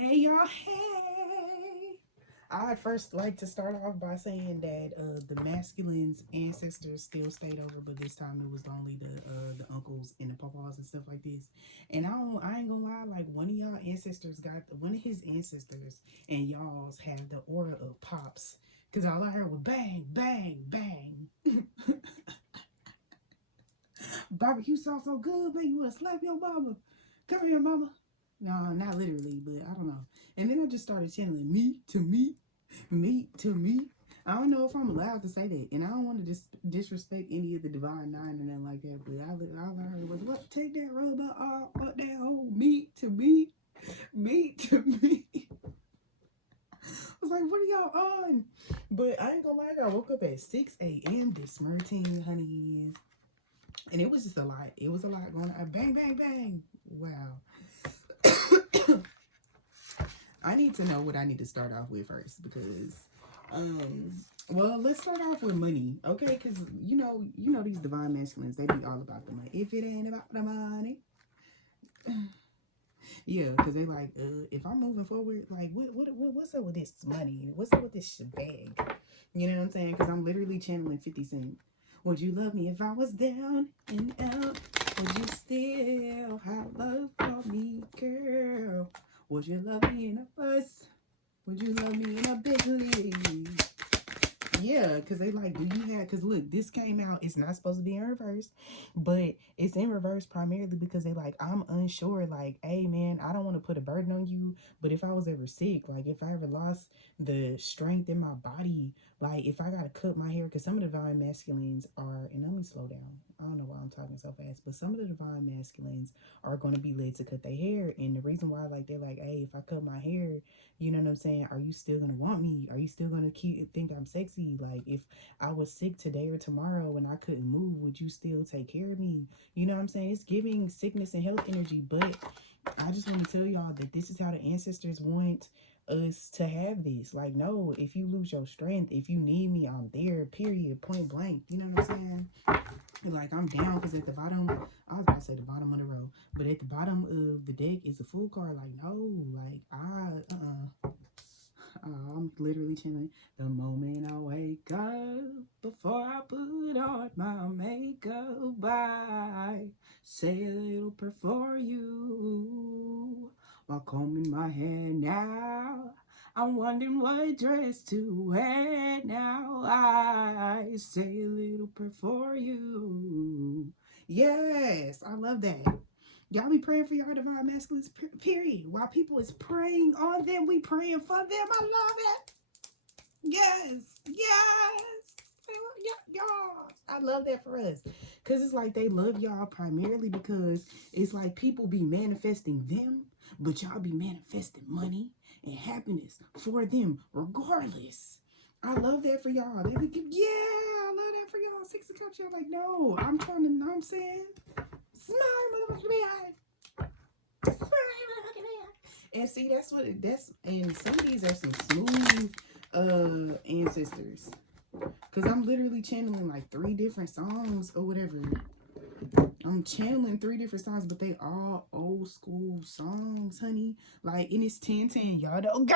Hey y'all, hey! I'd first like to start off by saying that the masculine's ancestors still stayed over, but this time it was only the uncles and the papas and stuff like this. And I ain't gonna lie, like one of y'all ancestors got one of his ancestors and y'all's had the order of pops, cause all I heard was bang, bang, bang. Barbecue sauce so good, baby, you wanna slap your mama? Come here, mama. No, not literally, but I don't know. And then I just started channeling meat to meat, meat to meat. I don't know if I'm allowed to say that, and I don't want to disrespect any of the divine nine or nothing like that. But all I heard was, "What? Take that rubber off, what that whole meat to meat, meat to meat." I was like, "What are y'all on?" But I ain't gonna lie, I woke up at 6 a.m. this morning, honeys, and it was just a lot. It was a lot going on. Bang, bang, bang. Wow. I need to know what I need to start off with first because, well, let's start off with money, okay? Because you know these divine masculines, they be all about the money. If it ain't about the money, yeah, because they like, if I'm moving forward, like, what's up with this money? What's up with this shebang? You know what I'm saying? Because I'm literally channeling 50 Cent. Would you love me if I was down and out? Would you still have love for me, girl? Would you love me in a bus? Would you love me in a big league? Yeah, because they like, do you have, because look, this came out, it's not supposed to be in reverse, but it's in reverse primarily because they like, I'm unsure, like, hey man, I don't want to put a burden on you, but if I was ever sick, like if I ever lost the strength in my body, like if I got to cut my hair, because some of the divine masculines are, and let me slow down, I don't know why I'm talking so fast, but some of the divine masculines are going to be led to cut their hair, and the reason why, like, they're like, hey, if I cut my hair, you know what I'm saying? Are you still gonna want me? Are you still gonna think I'm sexy? Like if I was sick today or tomorrow and I couldn't move, would you still take care of me? You know what I'm saying? It's giving sickness and health energy, but I just want to tell y'all that this is how the ancestors want us to have this. Like, no, if you lose your strength, if you need me, I'm there, period, point blank. You know what I'm saying? Like I'm down because at the bottom, I was about to say the bottom of the row, but at the bottom of the deck is a full card. Like no, like I'm literally chilling. The moment I wake up, before I put on my makeup, I say a little prayer for you while combing my hair now. I'm wondering what dress to wear now. I say a little prayer for you. Yes, I love that. Y'all be praying for y'all divine masculines, period. While people is praying on them, we praying for them. I love it. Yes, yes. Y'all. I love that for us. Because it's like they love y'all primarily because it's like people be manifesting them, but y'all be manifesting money and happiness for them regardless. I love that for y'all. They be, yeah, I love that for y'all. 6 of Cups, y'all like, no, I'm trying to, know what I'm saying? Smile, motherfucker, be and see, and some of these are some smooth ancestors. Because I'm literally channeling like 3 different songs or whatever. I'm channeling 3 different songs, but they all old school songs, honey. Like, and it's 1010. Y'all know,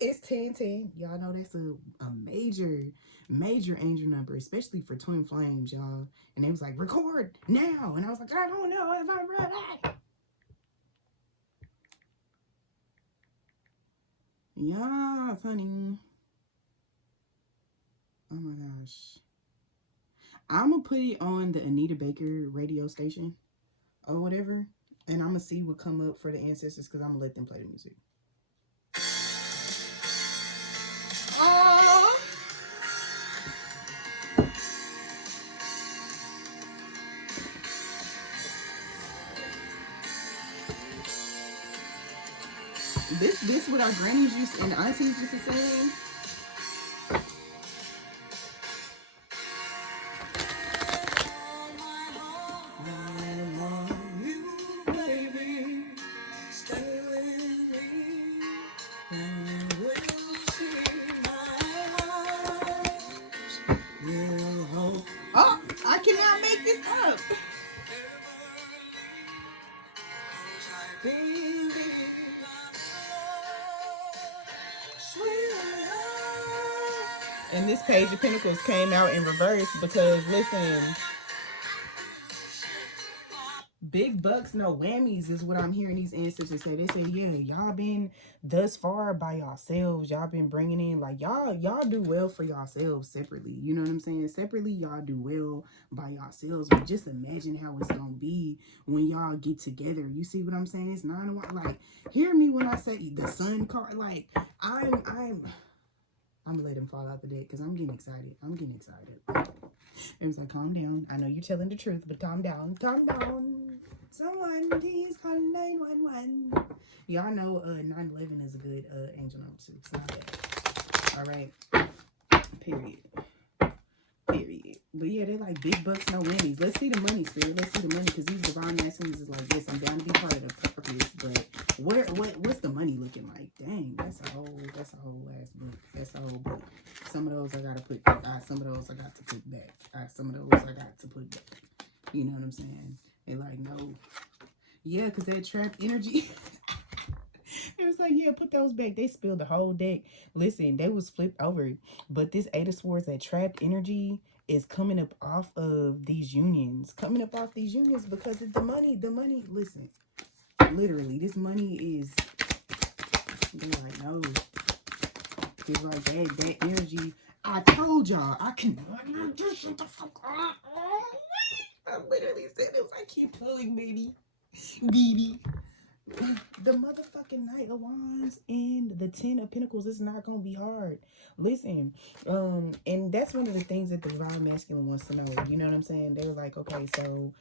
it's 1010. Y'all know that's a major angel number, especially for twin flames, y'all. And they was like, record now. And I was like, I don't know if I'm ready. Yeah, honey. Oh my gosh. I'm gonna put it on the Anita Baker radio station or whatever, and I'm gonna see what come up for the ancestors because I'm gonna let them play the music. Oh. This what our grannies used and aunties used to sing. Oh, I cannot make this up. And this Page of Pentacles came out in reverse because, listen, big bucks, no whammies is what I'm hearing these ancestors say. They say, yeah, y'all been thus far by yourselves. Y'all been bringing in, like, y'all do well for yourselves separately. You know what I'm saying? Separately, y'all do well by yourselves. But just imagine how it's going to be when y'all get together. You see what I'm saying? It's 9 of Wands. Like, hear me when I say the Sun card. Like, I'm going to let him fall out the deck because I'm getting excited. I'm getting excited. It was like, calm down. I know you're telling the truth, but calm down. Calm down. Someone please call 911. Y'all know 911 is a good angel number too. It's not bad. All right. Period. Period. But yeah, they're like big bucks, no whammies. Let's see the money, Spirit. Let's see the money, because these divine masculines is like, yes, I'm down to be part of the purpose, but what's the money looking like? Dang, that's a whole ass book. That's a whole book. Some of those I gotta put. Some of those I got to put back. Some of those I got to put back. You know what I'm saying? They like, no, yeah, because that trapped energy. It was like, yeah, put those back. They spilled the whole deck. Listen, they was flipped over. But this Eight of Swords, that trapped energy, is coming up off of these unions. Coming up off these unions because of the money. The money, listen, literally, this money is, they're like, no. It's like that energy. I told y'all, I cannot just shut the fuck up. I literally said it was like, keep pulling, baby. Baby. The motherfucking Knight of Wands and the Ten of Pentacles is not gonna be hard. Listen, and that's one of the things that the Divine Masculine wants to know. You know what I'm saying? They were like, okay, so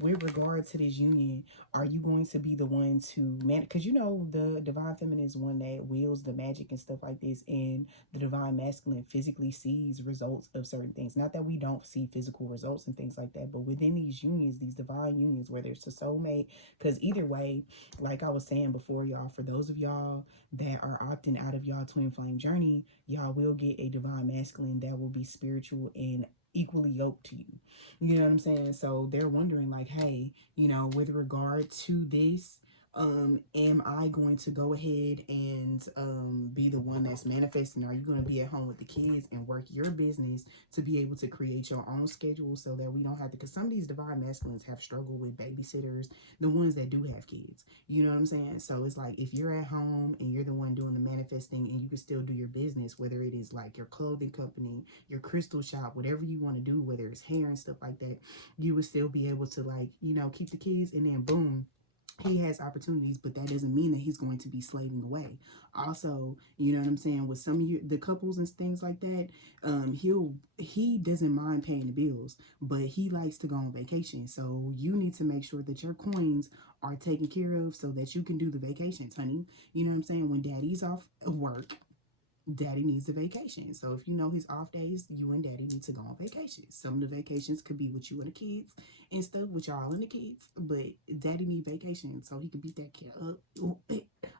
with regard to this union, are you going to be the one to because you know the Divine Feminine is one that wields the magic and stuff like this, and the Divine Masculine physically sees results of certain things. Not that we don't see physical results and things like that, but within these unions, these divine unions, whether it's a soulmate, because either way, like I was saying before, y'all, for those of y'all that are opting out of y'all twin flame journey, y'all will get a divine masculine that will be spiritual and equally yoked to you. You know what I'm saying? So they're wondering like, hey, you know, with regard to this, am I going to go ahead and be the one that's manifesting? Are you going to be at home with the kids and work your business to be able to create your own schedule so that we don't have to, because some of these divine masculines have struggled with babysitters, the ones that do have kids, you know what I'm saying? So it's like, if you're at home and you're the one doing the manifesting and you can still do your business, whether it is like your clothing company, your crystal shop, whatever you want to do, whether it's hair and stuff like that, you would still be able to, like, you know, keep the kids, and then boom, he has opportunities, but that doesn't mean that he's going to be slaving away. Also, you know what I'm saying, with some of you, the couples and things like that, he doesn't mind paying the bills, but he likes to go on vacation. So you need to make sure that your coins are taken care of so that you can do the vacations, honey. You know what I'm saying? When daddy's off work, daddy needs a vacation. So if you know his off days, you and daddy need to go on vacation. Some of the vacations could be with you and the kids and stuff, with y'all and the kids, but daddy need vacation so he can beat that kid up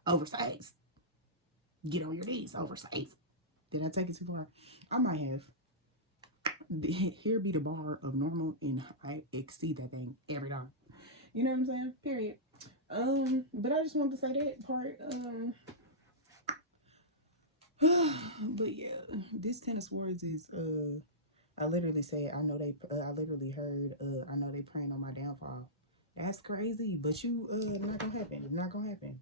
oversized. Get on your knees, oversized. Did I take it too far? I might have. Here be the bar of normal, and I exceed that thing every time. You know what I'm saying? Period. But I just wanted to say that part. But yeah, this Ten of Swords is I literally said, I literally heard I know they praying on my downfall. That's crazy, but you not gonna happen. It's not gonna happen.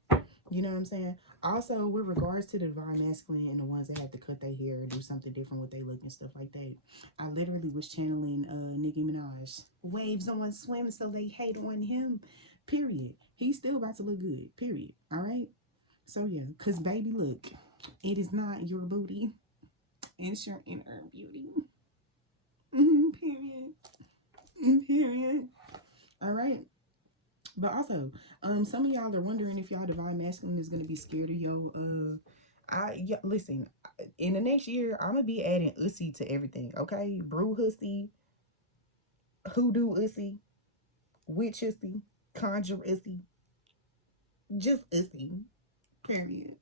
You know what I'm saying? Also, with regards to the divine masculine and the ones that have to cut their hair or do something different with their look and stuff like that, I literally was channeling Nicki Minaj. Waves on swim, so they hate on him. Period. He's still about to look good. Period. All right. So yeah, cause baby, look, it is not your booty, it's your inner beauty. Period. Period. All right. But also, some of y'all are wondering if y'all divine masculine is gonna be scared of listen, in the next year, I'm gonna be adding ussy to everything. Okay, brew hussy, hoodoo ussy, witch ussy, conjure ussy, just ussy. Period.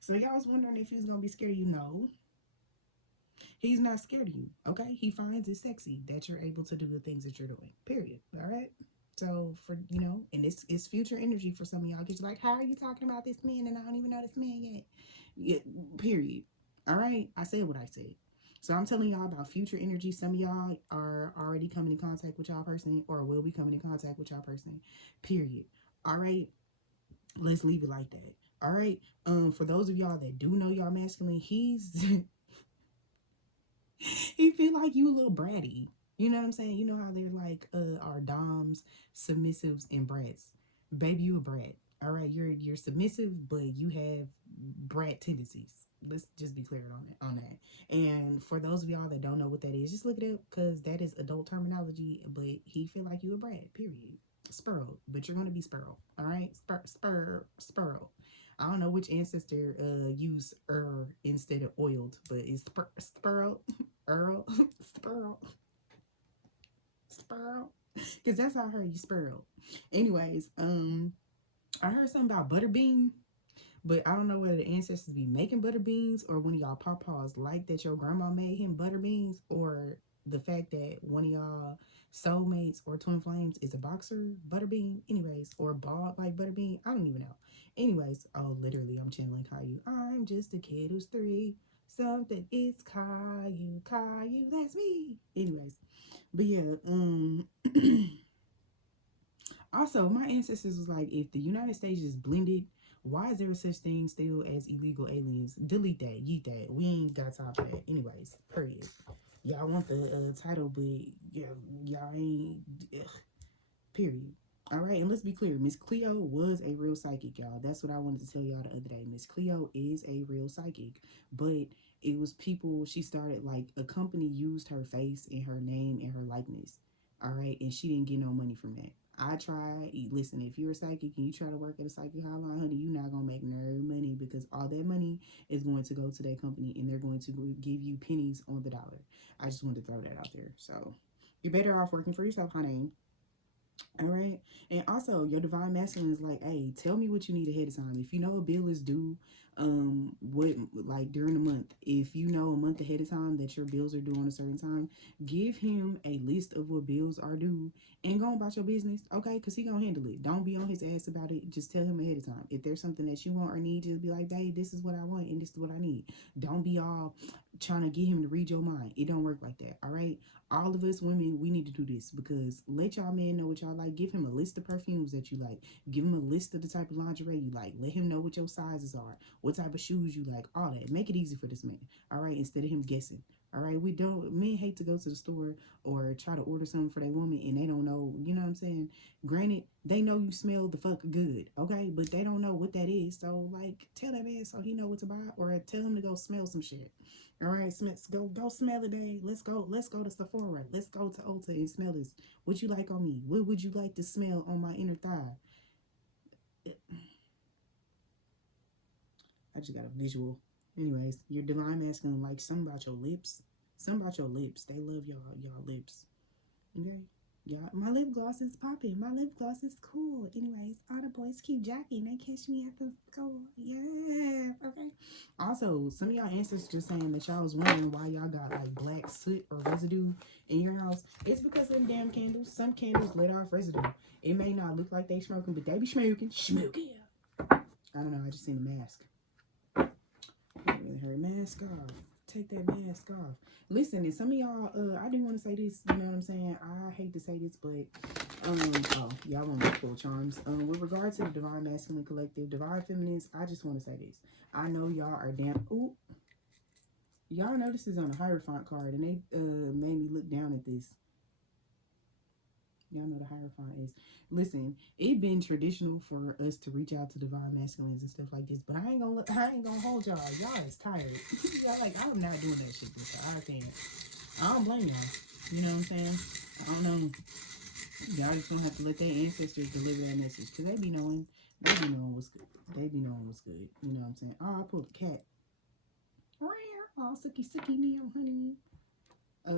So y'all was wondering if he's gonna be scared of you. No, he's not scared of you. Okay, he finds it sexy that you're able to do the things that you're doing. Period. All right. So for, you know, and it's future energy for some of y'all, because you're like, how are you talking about this man and I don't even know this man yet? Yeah, period. All right, I said what I said. So I'm telling y'all about future energy. Some of y'all are already coming in contact with y'all person or will be coming in contact with y'all person. Period. All right. Let's leave it like that. All right. For those of y'all that do know y'all masculine, he's he feel like you a little bratty. You know what I'm saying? You know how they're like our doms, submissives, and brats. Baby, you a brat. All right, you're submissive, but you have brat tendencies. Let's just be clear on that. And for those of y'all that don't know what that is, just look it up because that is adult terminology. But he feel like you a brat. Period. Spurl, but you're gonna be spurl. All right, spurl. I don't know which ancestor used instead of oiled, but it's spurl, Earl, spurl, because that's how I heard you spurl. Anyways, I heard something about butterbean, but I don't know whether the ancestors be making butter beans or one of y'all pawpaws like that your grandma made him butter beans, or the fact that one of y'all soulmates or twin flames is a boxer butterbean. Anyways, or bald like butterbean. I don't even know. Anyways, oh, literally, I'm channeling Caillou. I'm just a kid who's 3. Something is Caillou, Caillou, that's me. Anyways, but yeah, also, my ancestors was like, if the United States is blended, why is there such thing still as illegal aliens? Delete that, yeet that. We ain't got time for that. Anyways, period. Y'all want the title, but y'all ain't. Ugh, period. All right, and let's be clear. Miss Cleo was a real psychic, y'all. That's what I wanted to tell y'all the other day. Miss Cleo is a real psychic, but it was people. She started like a company used her face and her name and her likeness. All right, and she didn't get no money from that. I tried. Listen, if you're a psychic and you try to work at a psychic hotline, honey, you're not gonna make no money because all that money is going to go to that company and they're going to give you pennies on the dollar. I just wanted to throw that out there. So you're better off working for yourself, honey. All right. And also, your divine masculine is like, hey, tell me what you need ahead of time. If you know a bill is due, what like during the month, if you know a month ahead of time that your bills are due on a certain time, give him a list of what bills are due and go about your business, okay? Because he gonna handle it. Don't be on his ass about it. Just tell him ahead of time. If there's something that you want or need, just be like, babe, this is what I want and this is what I need. Don't be all trying to get him to read your mind. It don't work like that, all right? All of us women, we need to do this because let y'all men know what y'all like. Give him a list of perfumes that you like. Give him a list of the type of lingerie you like. Let him know what your sizes are, what type of shoes you like, all that. Make it easy for this man, all right, instead of him guessing. All right, men hate to go to the store or try to order something for their woman and they don't know, you know what I'm saying? Granted, they know you smell the fuck good, okay, but they don't know what that is. So, like, tell that man so he know what to buy or tell him to go smell some shit. All right, go smell it, babe. Let's go to Sephora. Let's go to Ulta and smell this. What you like on me? What would you like to smell on my inner thigh? I just got a visual. Anyways, your divine masculine likes something about your lips. Something about your lips. They love y'all lips. Okay? Yeah, my lip gloss is popping. My lip gloss is cool. Anyways, all the boys keep jacking. They catch me at the school. Yeah. Okay. Also, some of y'all ancestors saying that y'all was wondering why y'all got like black soot or residue in your house. It's because of them damn candles. Some candles let off residue. It may not look like they smoking, but they be smoking. Smoking. I don't know. I just seen a mask. Her mask off. Take that mask off. Listen, and some of y'all, I do want to say this, you know what I'm saying? I hate to say this, but, y'all want me to pull charms. With regard to the Divine Masculine Collective, Divine Feminines, I just want to say this. I know y'all are damn, ooh, y'all know this is on a Hierophant card, and they, made me look down at this. Y'all know the Hierophant is. Listen, it been traditional for us to reach out to divine masculines and stuff like this, but I ain't gonna hold y'all. Y'all is tired. Y'all like, I'm not doing that shit with y'all. I can't. I don't blame y'all. You know what I'm saying? I don't know. Y'all just gonna have to let their ancestors deliver that message, because they be knowing what's good. They be knowing what's good. You know what I'm saying? Oh, I pulled a cat. Oh, sucky meow, honey.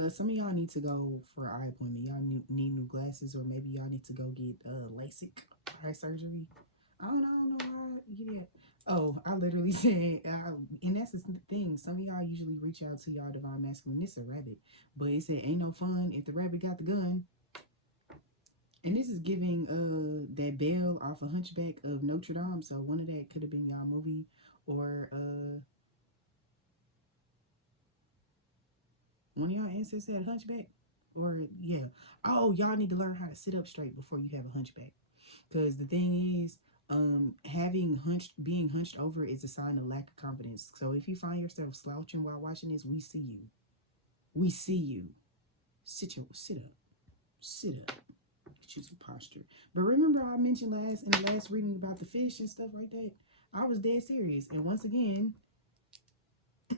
Some of y'all need to go for eye appointment. Y'all need new glasses, or maybe y'all need to go get LASIK eye surgery. I don't know why. Yeah. Oh, I literally said, and that's the thing. Some of y'all usually reach out to y'all divine masculine. It's a rabbit, but it said ain't no fun if the rabbit got the gun. And this is giving that bell off a Hunchback of Notre Dame. So one of that could have been y'all movie, or One of y'all ancestors had a hunchback? Or, yeah. Oh, y'all need to learn how to sit up straight before you have a hunchback. Because the thing is, being hunched over is a sign of lack of confidence. So if you find yourself slouching while watching this, we see you. We see you. Sit up. Sit up. Get you some posture. But remember I mentioned in the last reading about the fish and stuff like that? I was dead serious. And once again,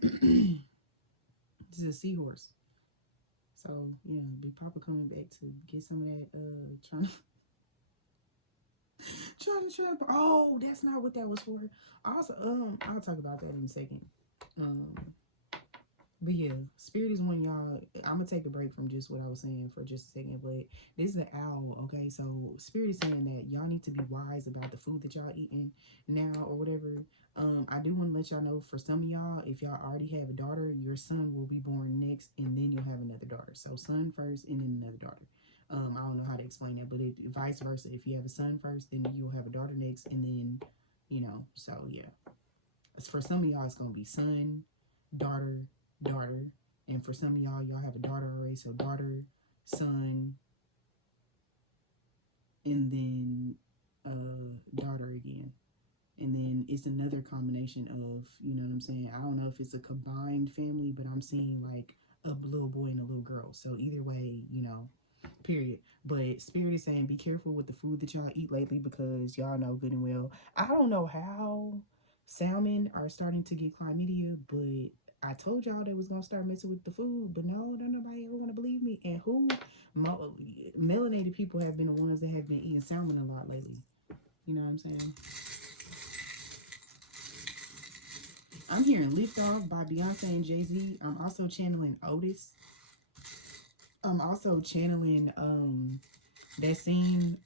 this is a seahorse. So yeah, Big Papa coming back to get some of that trying to oh, that's not what that was for. Also, I'll talk about that in a second. But yeah, spirit is when y'all. I'm gonna take a break from just what I was saying for just a second. But this is an owl, okay? So spirit is saying that y'all need to be wise about the food that y'all eating now or whatever. I do want to let y'all know, for some of y'all, if y'all already have a daughter, your son will be born next, and then you'll have another daughter. So son first, and then another daughter. I don't know how to explain that, but vice versa. If you have a son first, then you'll have a daughter next, and then, so yeah. For some of y'all, it's gonna be son, daughter, daughter, and for some of y'all have a daughter already, so daughter, son, and then daughter again. And then it's another combination of, you know what I'm saying? I don't know if it's a combined family, but I'm seeing like a little boy and a little girl. So either way, period. But spirit is saying be careful with the food that y'all eat lately, because y'all know good and well. I don't know how salmon are starting to get chlamydia, but I told y'all they was gonna start messing with the food, but no, don't nobody ever want to believe me. And melanated people have been the ones that have been eating salmon a lot lately. You know what I'm saying? I'm hearing Lift Off by Beyonce and Jay-Z. I'm also channeling Otis. I'm also channeling that scene.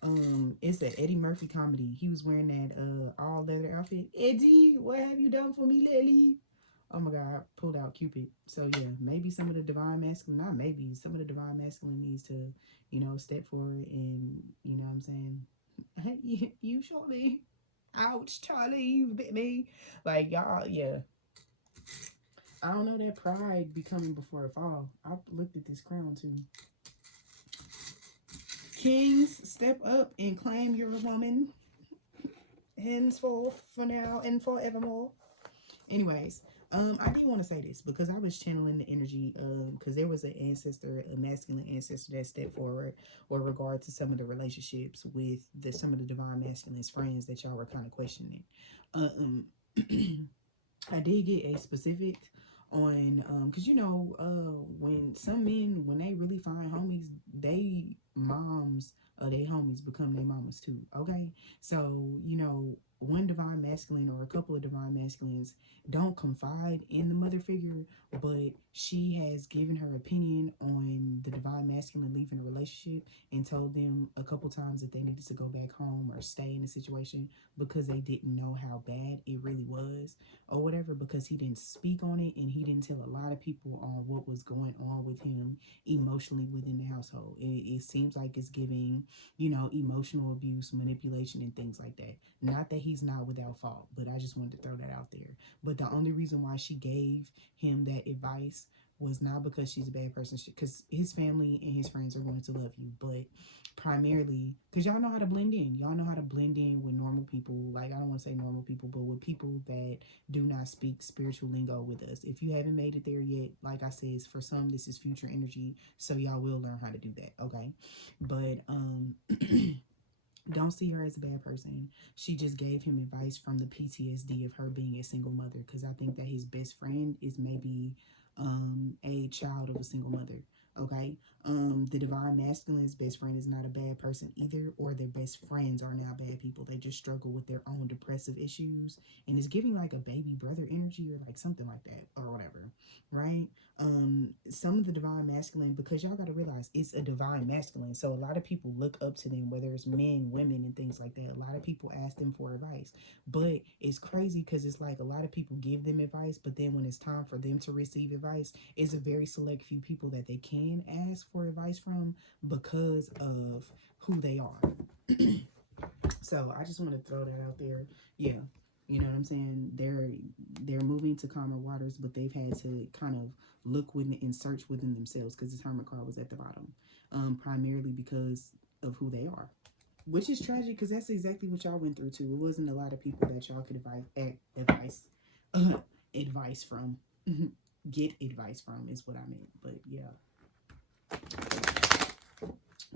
It's an Eddie Murphy comedy. He was wearing that all leather outfit. Eddie, what have you done for me lately? Oh my God, I pulled out Cupid. So yeah, maybe some of the divine masculine, not maybe, some of the divine masculine needs to, step forward and, you know what I'm saying? You shot me. Ouch, Charlie, you bit me. Like, y'all, yeah. I don't know, that pride be coming before a fall. I looked at this crown too. Kings, step up and claim you're a woman. Henceforth, for now and forevermore. Anyways, I did want to say this because I was channeling the energy, because there was a masculine ancestor that stepped forward with regard to some of the relationships with some of the divine masculine's friends that y'all were kind of questioning. I did get a specific on, because when some men, when they really find homies, they moms they homies become their mamas too. Okay, so one divine masculine or a couple of divine masculines don't confide in the mother figure, but she has given her opinion on the divine masculine leaving a relationship and told them a couple times that they needed to go back home or stay in the situation because they didn't know how bad it really was or whatever, because he didn't speak on it and he didn't tell a lot of people on what was going on with him emotionally within the household. It seems like it's giving, emotional abuse, manipulation, and things like that. Not that he's not without fault, but I just wanted to throw that out there. But the only reason why she gave him that advice was not because she's a bad person, because his family and his friends are going to love you, but primarily because y'all know how to blend in. Y'all know how to blend in with normal people. Like, I don't want to say normal people, but with people that do not speak spiritual lingo with us. If you haven't made it there yet, like I said, for some, this is future energy, so y'all will learn how to do that, okay? But don't see her as a bad person. She just gave him advice from the PTSD of her being a single mother, because I think that his best friend is maybe a child of a single mother. Okay, the divine masculine's best friend is not a bad person either, or their best friends are now bad people. They just struggle with their own depressive issues, and it's giving like a baby brother energy or like something like that or whatever, right? Some of the divine masculine, because y'all got to realize it's a divine masculine, so a lot of people look up to them, whether it's men, women, and things like that. A lot of people ask them for advice, but it's crazy because it's like a lot of people give them advice, but then when it's time for them to receive advice, it's a very select few people that they can ask for advice from because of who they are. So I just want to throw that out there. Yeah, You know what I'm saying? They're moving to calmer waters, but they've had to kind of look within and search within themselves, because this Hermit card was at the bottom, primarily because of who they are, which is tragic, because that's exactly what y'all went through too. It wasn't a lot of people that y'all could advice from. Get advice from is what I meant. But yeah,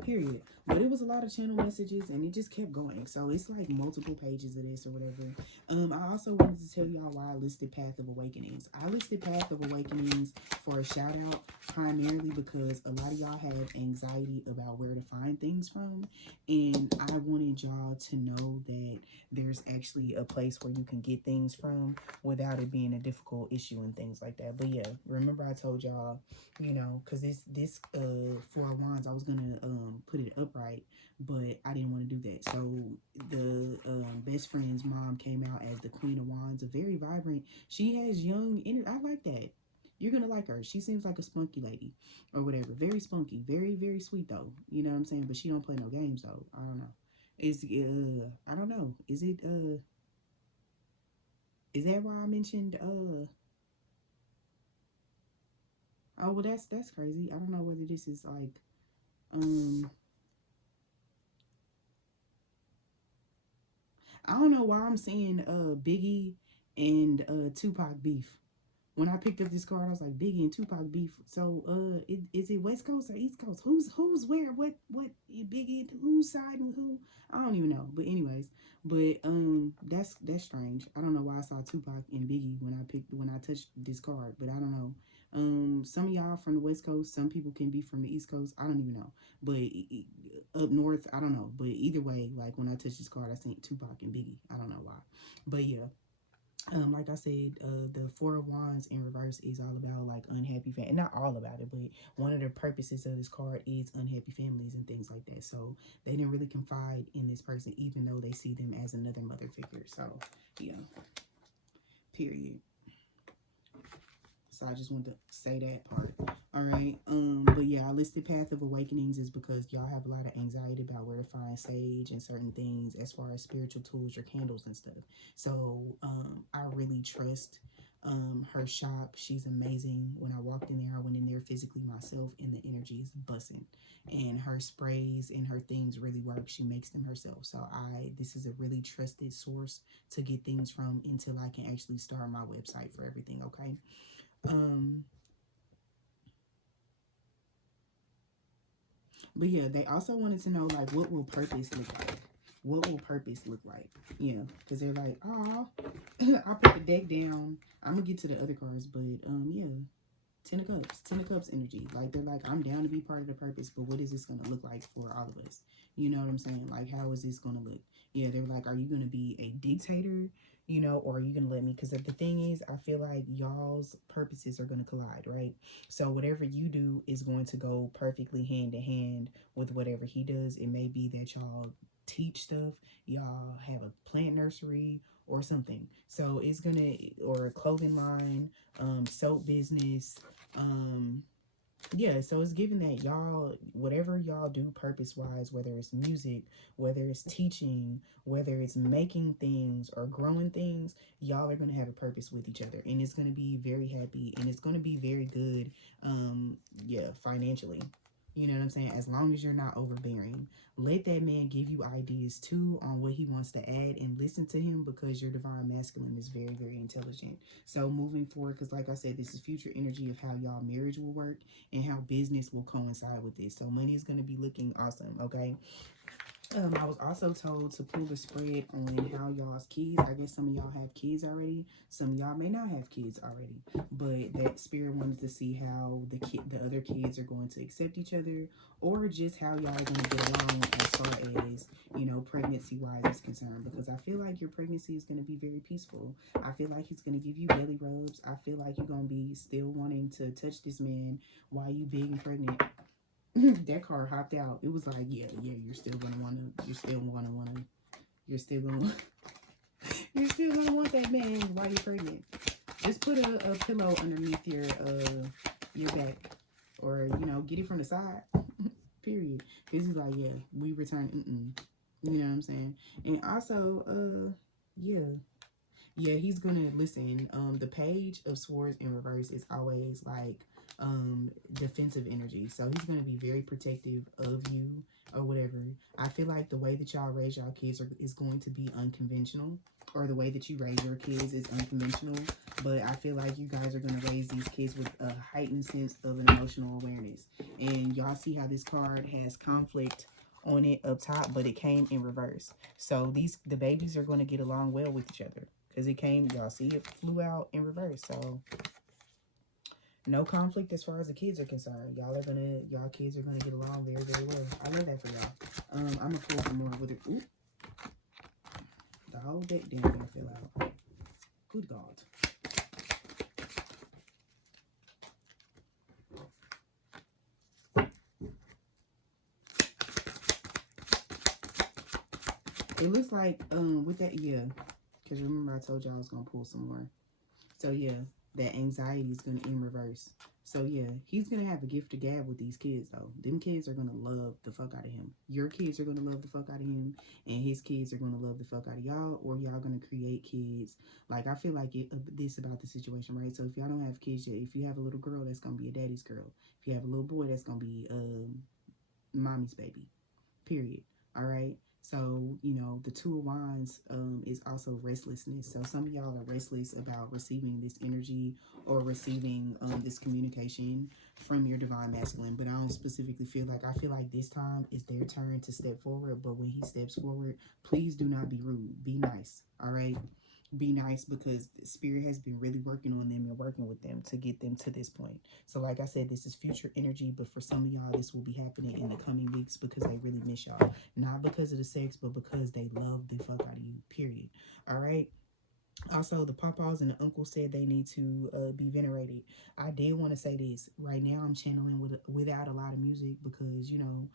period. But it was a lot of channel messages, and it just kept going, so it's like multiple pages of this or whatever. I also wanted to tell y'all why I listed Path of Awakenings. I listed Path of Awakenings for a shout out, primarily because a lot of y'all have anxiety about where to find things from, and I wanted y'all to know that there's actually a place where you can get things from without it being a difficult issue and things like that. But yeah, remember I told y'all, you know, because this Four of Wands, I was gonna put it upright, but I didn't want to do that. So the best friend's mom came out as the Queen of Wands, a very vibrant. She has young energy. I like that. You're gonna like her. She seems like a spunky lady or whatever. Very spunky, very, very sweet though. You know what I'm saying? But she don't play no games though. I don't know. I don't know. Is that why I mentioned oh, well, that's crazy. I don't know whether this is like I don't know why I'm saying Biggie and Tupac beef. When I picked up this card, I was like, Biggie and Tupac beef. So is it West Coast or East Coast? Who's where? What Biggie, who's siding with who? I don't even know. But anyways, that's strange. I don't know why I saw Tupac and Biggie when I touched this card, but I don't know. Some of y'all from the West Coast, some people can be from the East Coast. I don't even know. But up north, I don't know. But either way, like when I touched this card, I seen Tupac and Biggie. I don't know why. But yeah. Like I said, the Four of Wands in reverse is all about like unhappy family. Not all about it, but one of the purposes of this card is unhappy families and things like that. So they didn't really confide in this person, even though they see them as another mother figure. So yeah, period. So I just wanted to say that part. All right. But yeah, I listed Path of Awakenings is because y'all have a lot of anxiety about where to find sage and certain things as far as spiritual tools, your candles and stuff. So I really trust her shop. She's amazing. When I walked in there, I went in there physically myself, and the energy is bussing. And her sprays and her things really work. She makes them herself. So this is a really trusted source to get things from until I can actually start my website for everything. Okay. But yeah, they also wanted to know, like, what will purpose look like? What will purpose look like? Yeah, because they're like, oh, I'll put the deck down. I'm gonna get to the other cards, but yeah, Ten of Cups energy. Like, they're like, I'm down to be part of the purpose, but what is this gonna look like for all of us? You know what I'm saying? Like, how is this gonna look? Yeah, they're like, are you gonna be a dictator? You know, or are you gonna let me? Because the thing is, I feel like y'all's purposes are gonna collide, right? So whatever you do is going to go perfectly hand in hand with whatever he does. It may be that y'all teach stuff, y'all have a plant nursery or something. So it's gonna, or a clothing line, soap business, yeah, so it's given that y'all, whatever y'all do purpose wise, whether it's music, whether it's teaching, whether it's making things or growing things, y'all are going to have a purpose with each other, and it's going to be very happy, and it's going to be very good, yeah, financially. You know what I'm saying? As long as you're not overbearing. Let that man give you ideas too on what he wants to add, and listen to him, because your divine masculine is very, very intelligent. So moving forward, because like I said, this is future energy of how y'all marriage will work and how business will coincide with this. So money is going to be looking awesome, okay? I was also told to pull the spread on how y'all's kids. I guess some of y'all have kids already. Some of y'all may not have kids already. But that spirit wanted to see how the other kids are going to accept each other, or just how y'all are going to get along as far as, you know, pregnancy-wise is concerned. Because I feel like your pregnancy is going to be very peaceful. I feel like he's going to give you belly rubs. I feel like you're going to be still wanting to touch this man while you big and pregnant. That card hopped out. It was like, yeah, you're still gonna want that man while you're pregnant. Just put a pillow underneath your back, or you know, get it from the side. Period. This is like, yeah, we return. You know what I'm saying? And also, yeah. Yeah, he's gonna listen. The Page of Swords in reverse is always like defensive energy. So he's gonna be very protective of you or whatever. I feel like the way that y'all raise y'all kids is going to be unconventional, or the way that you raise your kids is unconventional. But I feel like you guys are gonna raise these kids with a heightened sense of an emotional awareness. And y'all see how this card has conflict on it up top, but it came in reverse. So the babies are going to get along well with each other, because it came, y'all see, it flew out in reverse. So no conflict as far as the kids are concerned. Y'all kids are gonna get along very, very well. I love that for y'all. I'm gonna pull some more with it. Ooh, the whole deck damn near fell out. Good God. It looks like with that, yeah, because remember I told y'all I was gonna pull some more. So yeah, that anxiety is gonna in reverse. So yeah, he's gonna have a gift to gab with these kids though. Them kids are gonna love the fuck out of him. Your kids are gonna love the fuck out of him, and his kids are gonna love the fuck out of y'all, or y'all gonna create kids. Like, I feel like this about the situation, right? So if y'all don't have kids yet, if you have a little girl, that's gonna be a daddy's girl. If you have a little boy, that's gonna be mommy's baby. Period. All right. So, you know, the Two of Wands is also restlessness. So some of y'all are restless about receiving this energy or receiving this communication from your divine masculine. But I don't specifically feel like, I feel like this time is their turn to step forward. But when he steps forward, please do not be rude. Be nice. All right. Be nice, because spirit has been really working on them and working with them to get them to this point. So like I said, this is future energy, but for some of y'all, this will be happening in the coming weeks because they really miss y'all. Not because of the sex, but because they love the fuck out of you, period. All right. Also, the papas and the uncles said they need to be venerated. I did want to say this. Right now, I'm channeling without a lot of music because, you know,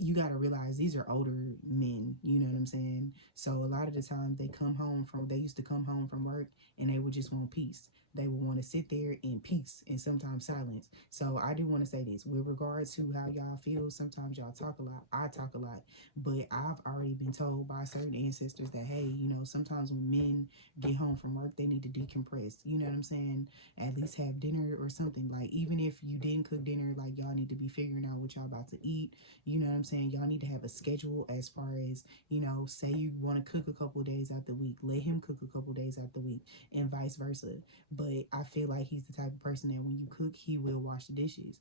you got to realize these are older men, you know what I'm saying? So a lot of the time they used to come home from work and they would just want peace. They would want to sit there in peace and sometimes silence. So I do want to say this with regards to how y'all feel. Sometimes y'all talk a lot. I talk a lot. But I've already been told by certain ancestors that, hey, you know, sometimes when men get home from work, they need to decompress. You know what I'm saying? At least have dinner or something. Like, even if you didn't cook dinner, like, y'all need to be figuring out what y'all about to eat. You know what I'm saying? Y'all need to have a schedule as far as, you know, say you want to cook a couple of days out the week. Let him cook a couple of days out the week and vice versa. But I feel like he's the type of person that when you cook, he will wash the dishes.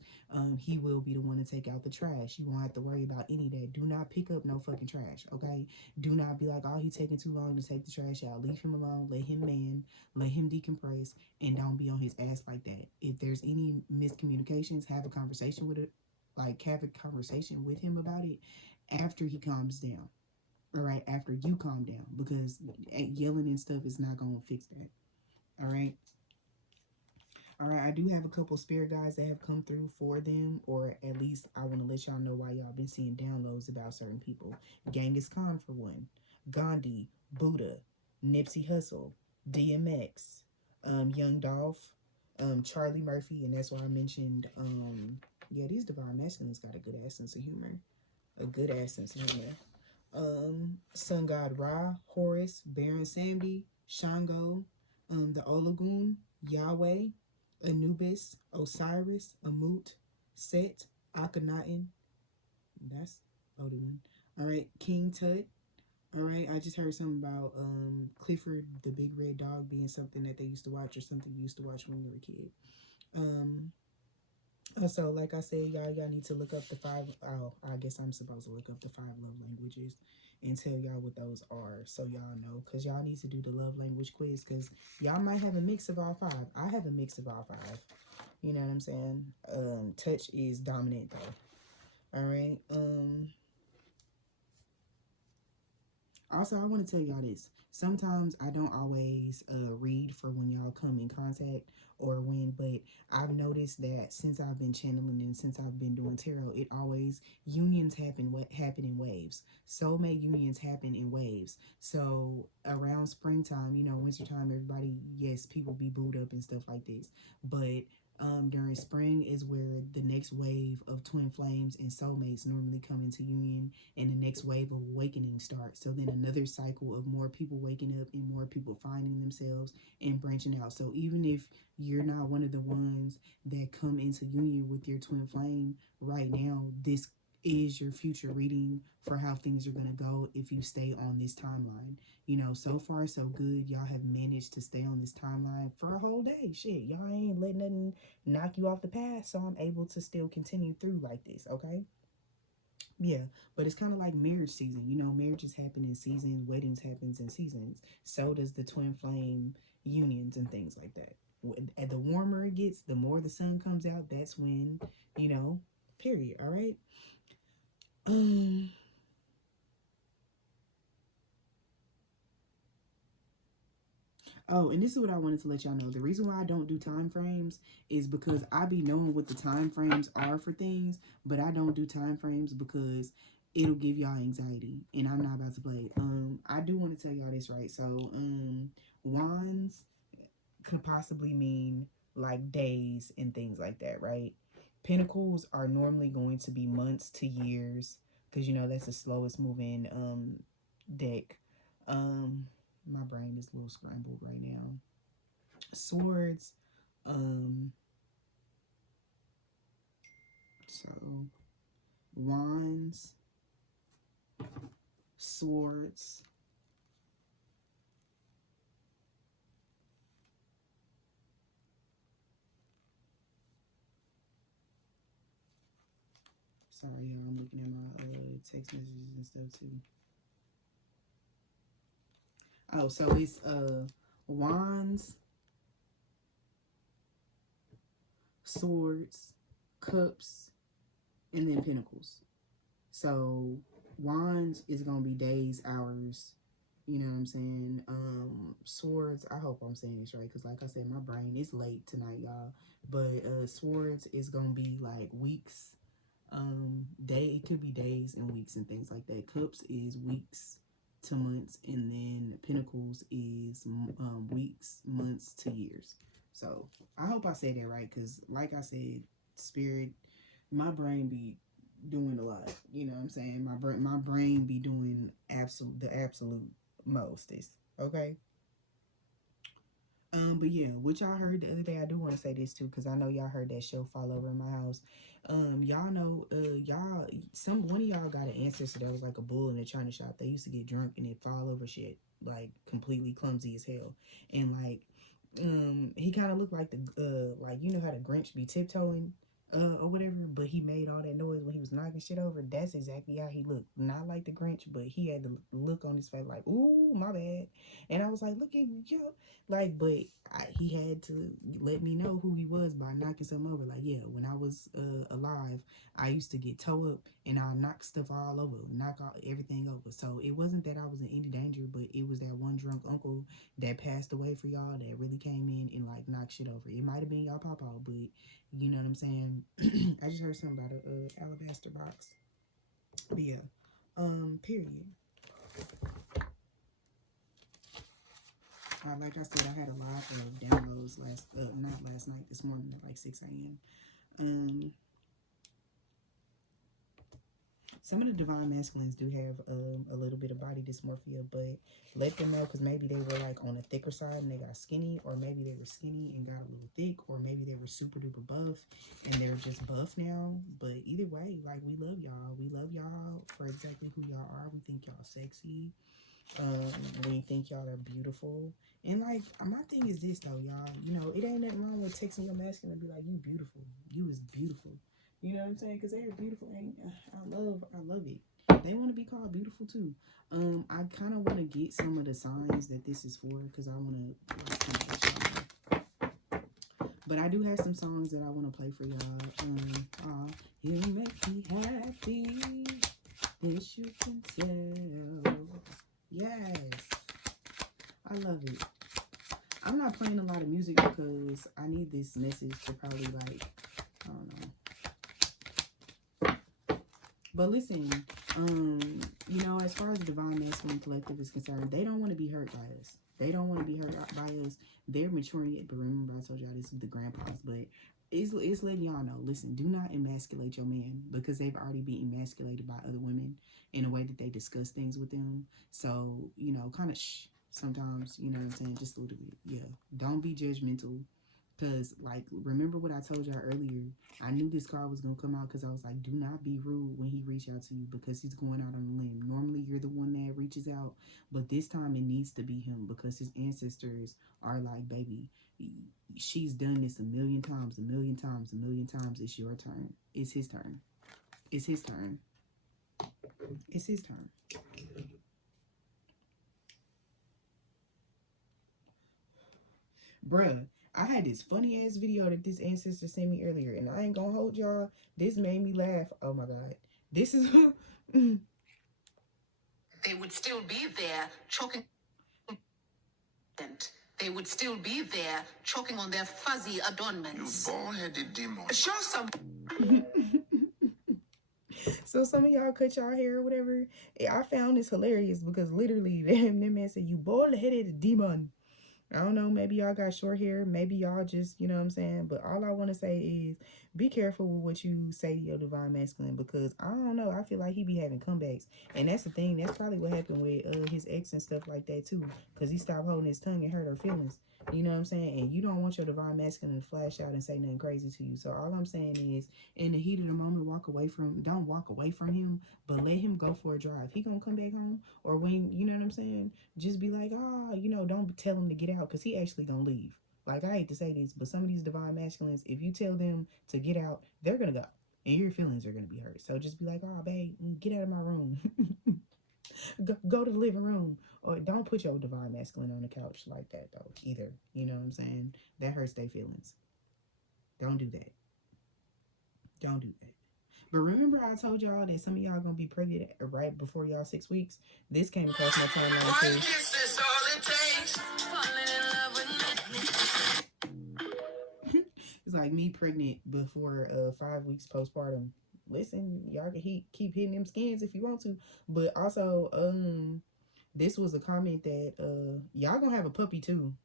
He will be the one to take out the trash. You won't have to worry about any of that. Do not pick up no fucking trash, okay? Do not be like, oh, he's taking too long to take the trash out. Leave him alone. Let him man. Let him decompress. And don't be on his ass like that. If there's any miscommunications, have a conversation with it. Like, have a conversation with him about it after he calms down. All right, after you calm down, because yelling and stuff is not going to fix that. All right. All right, I do have a couple spirit guides that have come through for them, or at least I want to let y'all know why y'all been seeing downloads about certain people. Genghis Khan for one, Gandhi, Buddha, Nipsey Hussle, DMX, Young Dolph, Charlie Murphy, and that's why I mentioned, yeah, these divine masculines got a good ass sense of humor. A good ass sense of humor. Sun God Ra, Horus, Baron Samedi, Shango, the Olagun, Yahweh, Anubis, Osiris, Amut, Set, Akhenaten. That's Odin. All right, King Tut. All right, I just heard something about Clifford the Big Red Dog being something that they used to watch, or something you used to watch when you were a kid. So, like I said, y'all need to look up the five. Oh, I guess I'm supposed to look up the 5 love languages and tell y'all what those are, so y'all know, because y'all need to do the love language quiz, because y'all might have a mix of all 5. I have a mix of all 5. You know what I'm saying? Touch is dominant though. All right. Also, I want to tell y'all this. Sometimes I don't always read for when y'all come in contact or when, but I've noticed that since I've been channeling and since I've been doing tarot, it always, unions happen in waves. Soulmate unions happen in waves. So around springtime, you know, wintertime, everybody, yes, people be booed up and stuff like this. But During spring is where the next wave of twin flames and soulmates normally come into union, and the next wave of awakening starts. So then another cycle of more people waking up and more people finding themselves and branching out. So even if you're not one of the ones that come into union with your twin flame right now, this is your future reading for how things are going to go if you stay on this timeline. You know, so far so good. Y'all have managed to stay on this timeline for a whole day. Shit, y'all ain't letting nothing knock you off the path, so I'm able to still continue through like this, okay? Yeah, but it's kind of like marriage season. You know, marriages happen in seasons, weddings happens in seasons. So does the twin flame unions and things like that. And the warmer it gets, the more the sun comes out. That's when, you know, period. All right. Um. Oh, and this is what I wanted to let y'all know. The reason why I don't do time frames is because I be knowing what the time frames are for things, but I don't do time frames because it'll give y'all anxiety, and I'm not about to play. I do want to tell y'all this, right? So, wands could possibly mean like days and things like that, right? Pentacles are normally going to be months to years, because you know that's the slowest moving deck. My brain is a little scrambled right now. Swords, um so wands, swords, sorry y'all, I'm looking at my text messages and stuff too. Oh, so it's wands, swords, cups, and then pentacles. So wands is gonna be days, hours, you know what I'm saying? Swords, I hope I'm saying this right, because like I said, my brain is late tonight, y'all. But swords is gonna be like weeks, day, it could be days and weeks and things like that. Cups is weeks to months, and then pentacles is weeks, months to years. So I hope I said that right, because like I said, spirit, my brain be doing a lot. You know what I'm saying? My brain be doing the absolute most. Is okay. But yeah, what y'all heard the other day, I do want to say this too, because I know y'all heard that show Fall Over in My House. Y'all know, one of y'all got an ancestor that was like a bull in a china shop. They used to get drunk and it fall over shit, like completely clumsy as hell. And like, he kind of looked like like, you know how the Grinch be tiptoeing, or whatever, but he made all that noise when he was knocking shit over. That's exactly how he looked. Not like the Grinch, but he had the look on his face like, ooh, my bad. And I was like, look at you, like, but he had to let me know who he was by knocking something over. Like, yeah, when I was alive, I used to get toe up and I knock stuff all over, knock all, everything over. So it wasn't that I was in any danger, but it was that one drunk uncle that passed away for y'all that really came in and like knocked shit over. It might have been y'all papa, but you know what I'm saying? I just heard something about a alabaster box. But yeah, period. Like I said, I had a lot of downloads not last night, this morning at like 6 a.m. Some of the divine masculines do have a little bit of body dysmorphia, but let them know, because maybe they were like on the thicker side and they got skinny, or maybe they were skinny and got a little thick, or maybe they were super duper buff and they're just buff now. But either way, like, we love y'all. We love y'all for exactly who y'all are. We think y'all sexy. We think y'all are beautiful. And like, my thing is this though, y'all. You know, it ain't nothing wrong with texting your masculine and be like, you beautiful. You is beautiful. You know what I'm saying? Because they're beautiful, and I love it. They want to be called beautiful too. I kind of want to get some of the signs that this is for, because I want to like, kind of let y'all know. But I do have some songs that I want to play for y'all. You make me happy, yes you can tell. Yes, I love it. I'm not playing a lot of music because I need this message to probably like, I don't know. But listen, you know, as far as the Divine Masculine Collective is concerned, they don't want to be hurt by us. They don't want to be hurt by us. They're maturing it. But remember, I told y'all this with the grandpas. But it's letting y'all know, listen, do not emasculate your man, because they've already been emasculated by other women in a way that they discuss things with them. So, you know, kind of sometimes, you know what I'm saying? Just a little bit. Yeah. Don't be judgmental. Because, like, remember what I told y'all earlier? I knew this card was going to come out because I was like, do not be rude when he reach out to you, because he's going out on a limb. Normally, you're the one that reaches out, but this time it needs to be him, because his ancestors are like, baby, she's done this a million times, a million times, a million times. It's your turn. It's his turn. It's his turn. It's his turn. Bruh, I had this funny ass video that this ancestor sent me earlier, and I ain't gonna hold y'all. This made me laugh. Oh my god. This is they would still be there choking. They would still be there choking on their fuzzy adornments. You bald-headed demon. Show some. So some of y'all cut y'all hair or whatever. I found this hilarious because literally that man said, you bald-headed demon. I don't know, maybe y'all got short hair, maybe y'all just, you know what I'm saying? But all I want to say is be careful with what you say to your divine masculine, because I don't know, I feel like he be having comebacks. And that's the thing, that's probably what happened with his ex and stuff like that too, because he stopped holding his tongue and hurt her feelings. You know what I'm saying? And you don't want your divine masculine to flash out and say nothing crazy to you. So all I'm saying is, in the heat of the moment, don't walk away from him, but let him go for a drive. He gonna come back home, or when, you know what I'm saying? Just be like, you know, don't tell him to get out, because he actually gonna leave. Like, I hate to say this, but some of these divine masculines, if you tell them to get out, they're gonna go. And your feelings are gonna be hurt. So just be like, babe, get out of my room. Go to the living room. Or don't put your divine masculine on the couch like that, though, either. You know what I'm saying? That hurts their feelings. Don't do that. Don't do that. But remember I told y'all that some of y'all gonna be pregnant right before y'all 6 weeks? This came across my timeline too. It's like me pregnant before 5 weeks postpartum. Listen, y'all can keep hitting them skins if you want to. But also, this was a comment that y'all gonna have a puppy too.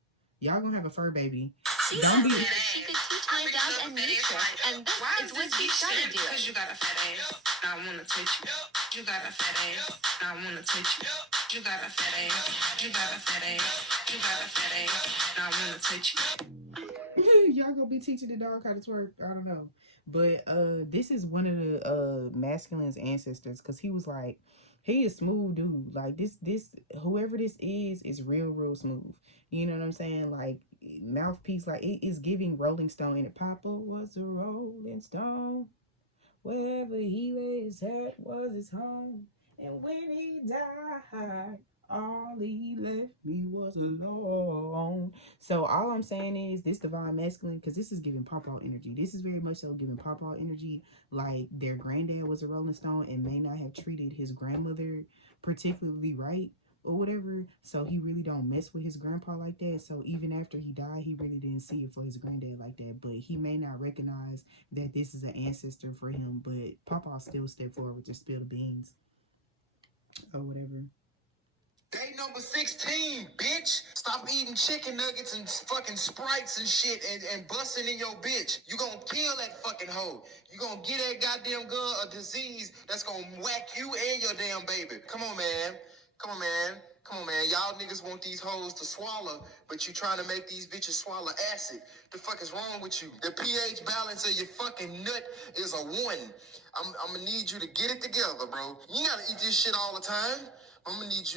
Y'all gonna have a fur baby. Don't be. She could teach my dog a new trick, and this is what she's trying to do. Because you got a fat ass, I wanna touch you. You got a fat ass, I wanna touch you. You got a fat ass, you got a fat ass, you got a fat ass, I wanna touch you. Y'all gonna be teaching the dog how to twerk. I don't know. But this is one of the masculine's ancestors, because he was like, he is smooth dude. Like this whoever this is real smooth. You know what I'm saying? Like mouthpiece, like it is giving Rolling Stone. And Papa was a Rolling Stone. Wherever he lay his head was his home. And when he died, all he left me was alone. So all I'm saying is this divine masculine, because this is giving pawpaw energy. This is very much so giving pawpaw energy, like their granddad was a Rolling Stone and may not have treated his grandmother particularly right or whatever. So he really don't mess with his grandpa like that. So even after he died, he really didn't see it for his granddad like that. But he may not recognize that this is an ancestor for him. But pawpaw still stepped forward to spill the beans or whatever. Day number 16, bitch. Stop eating chicken nuggets and fucking Sprites and shit and busting in your bitch. You gonna kill that fucking hoe. You gonna get that goddamn girl a disease that's gonna whack you and your damn baby. Come on, man. Come on, man. Come on, man. Y'all niggas want these hoes to swallow, but you trying to make these bitches swallow acid. The fuck is wrong with you? The pH balance of your fucking nut is a 1. I'm gonna need you to get it together, bro. You gotta eat this shit all the time. I'm gonna need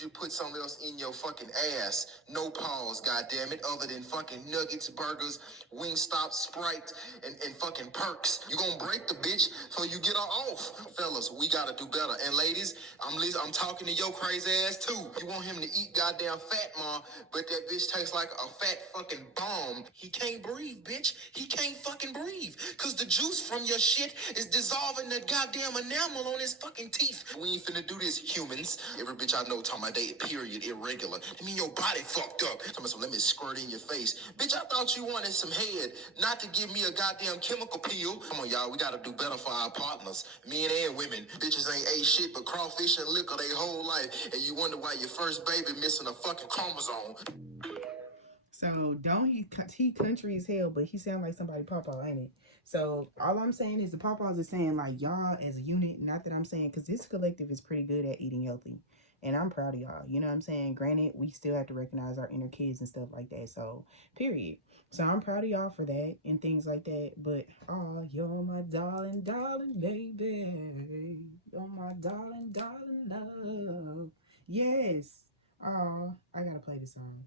you to put something else in your fucking ass. No pause, goddammit, other than fucking nuggets, burgers, Wingstop, Sprite, and fucking perks. You gonna break the bitch so you get her off. Fellas, we gotta do better. And ladies, I'm talking to your crazy ass too. You want him to eat goddamn fat, ma, but that bitch tastes like a fat fucking bomb. He can't breathe, bitch. He can't fucking breathe. Cause the juice from your shit is dissolving the goddamn enamel on his fucking teeth. We ain't finna do this, humans. Every bitch I know talking about they period irregular. I mean, your body fucked up. So let me squirt in your face. Bitch, I thought you wanted some head, not to give me a goddamn chemical peel. Come on, y'all, we gotta do better for our partners, men and women. Bitches ain't ate shit but crawfish and liquor their whole life, and you wonder why your first baby missing a fucking chromosome. So don't he country as hell, but he sound like somebody pawpaw, ain't it? So all I'm saying is the pawpaws are saying like y'all as a unit. Not that I'm saying because this collective is pretty good at eating healthy, and I'm proud of y'all. You know what I'm saying? Granted, we still have to recognize our inner kids and stuff like that. So period. So I'm proud of y'all for that and things like that. But oh, you're my darling, darling baby. You're my darling, darling love. Yes. Oh, I gotta play this song.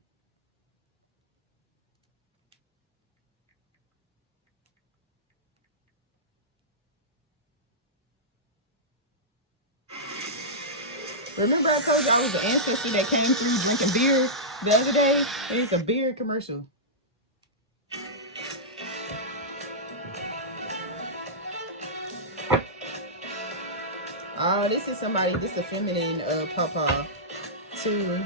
Remember I told you I was an ancestor that came through drinking beer the other day? It's a beer commercial. Oh, this is somebody, this is a feminine pawpaw too.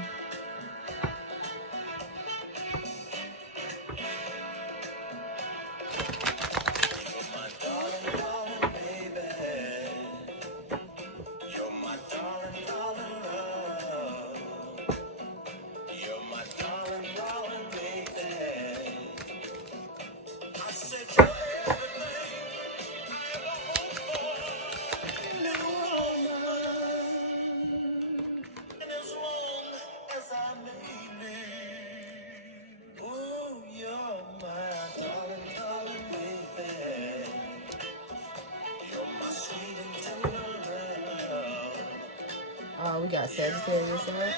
Oh, we got Sagittarius out.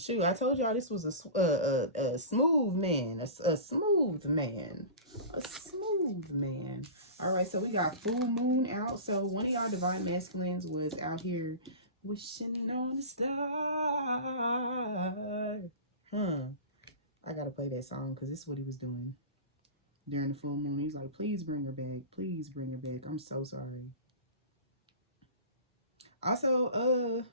Shoot, I told y'all this was a smooth man, a smooth man, a smooth man. All right, so we got full moon out. So one of y'all divine masculines was out here wishing on a star. I gotta play that song because this is what he was doing during the full moon. He's like, please bring her back. Please bring her back. I'm so sorry. Also,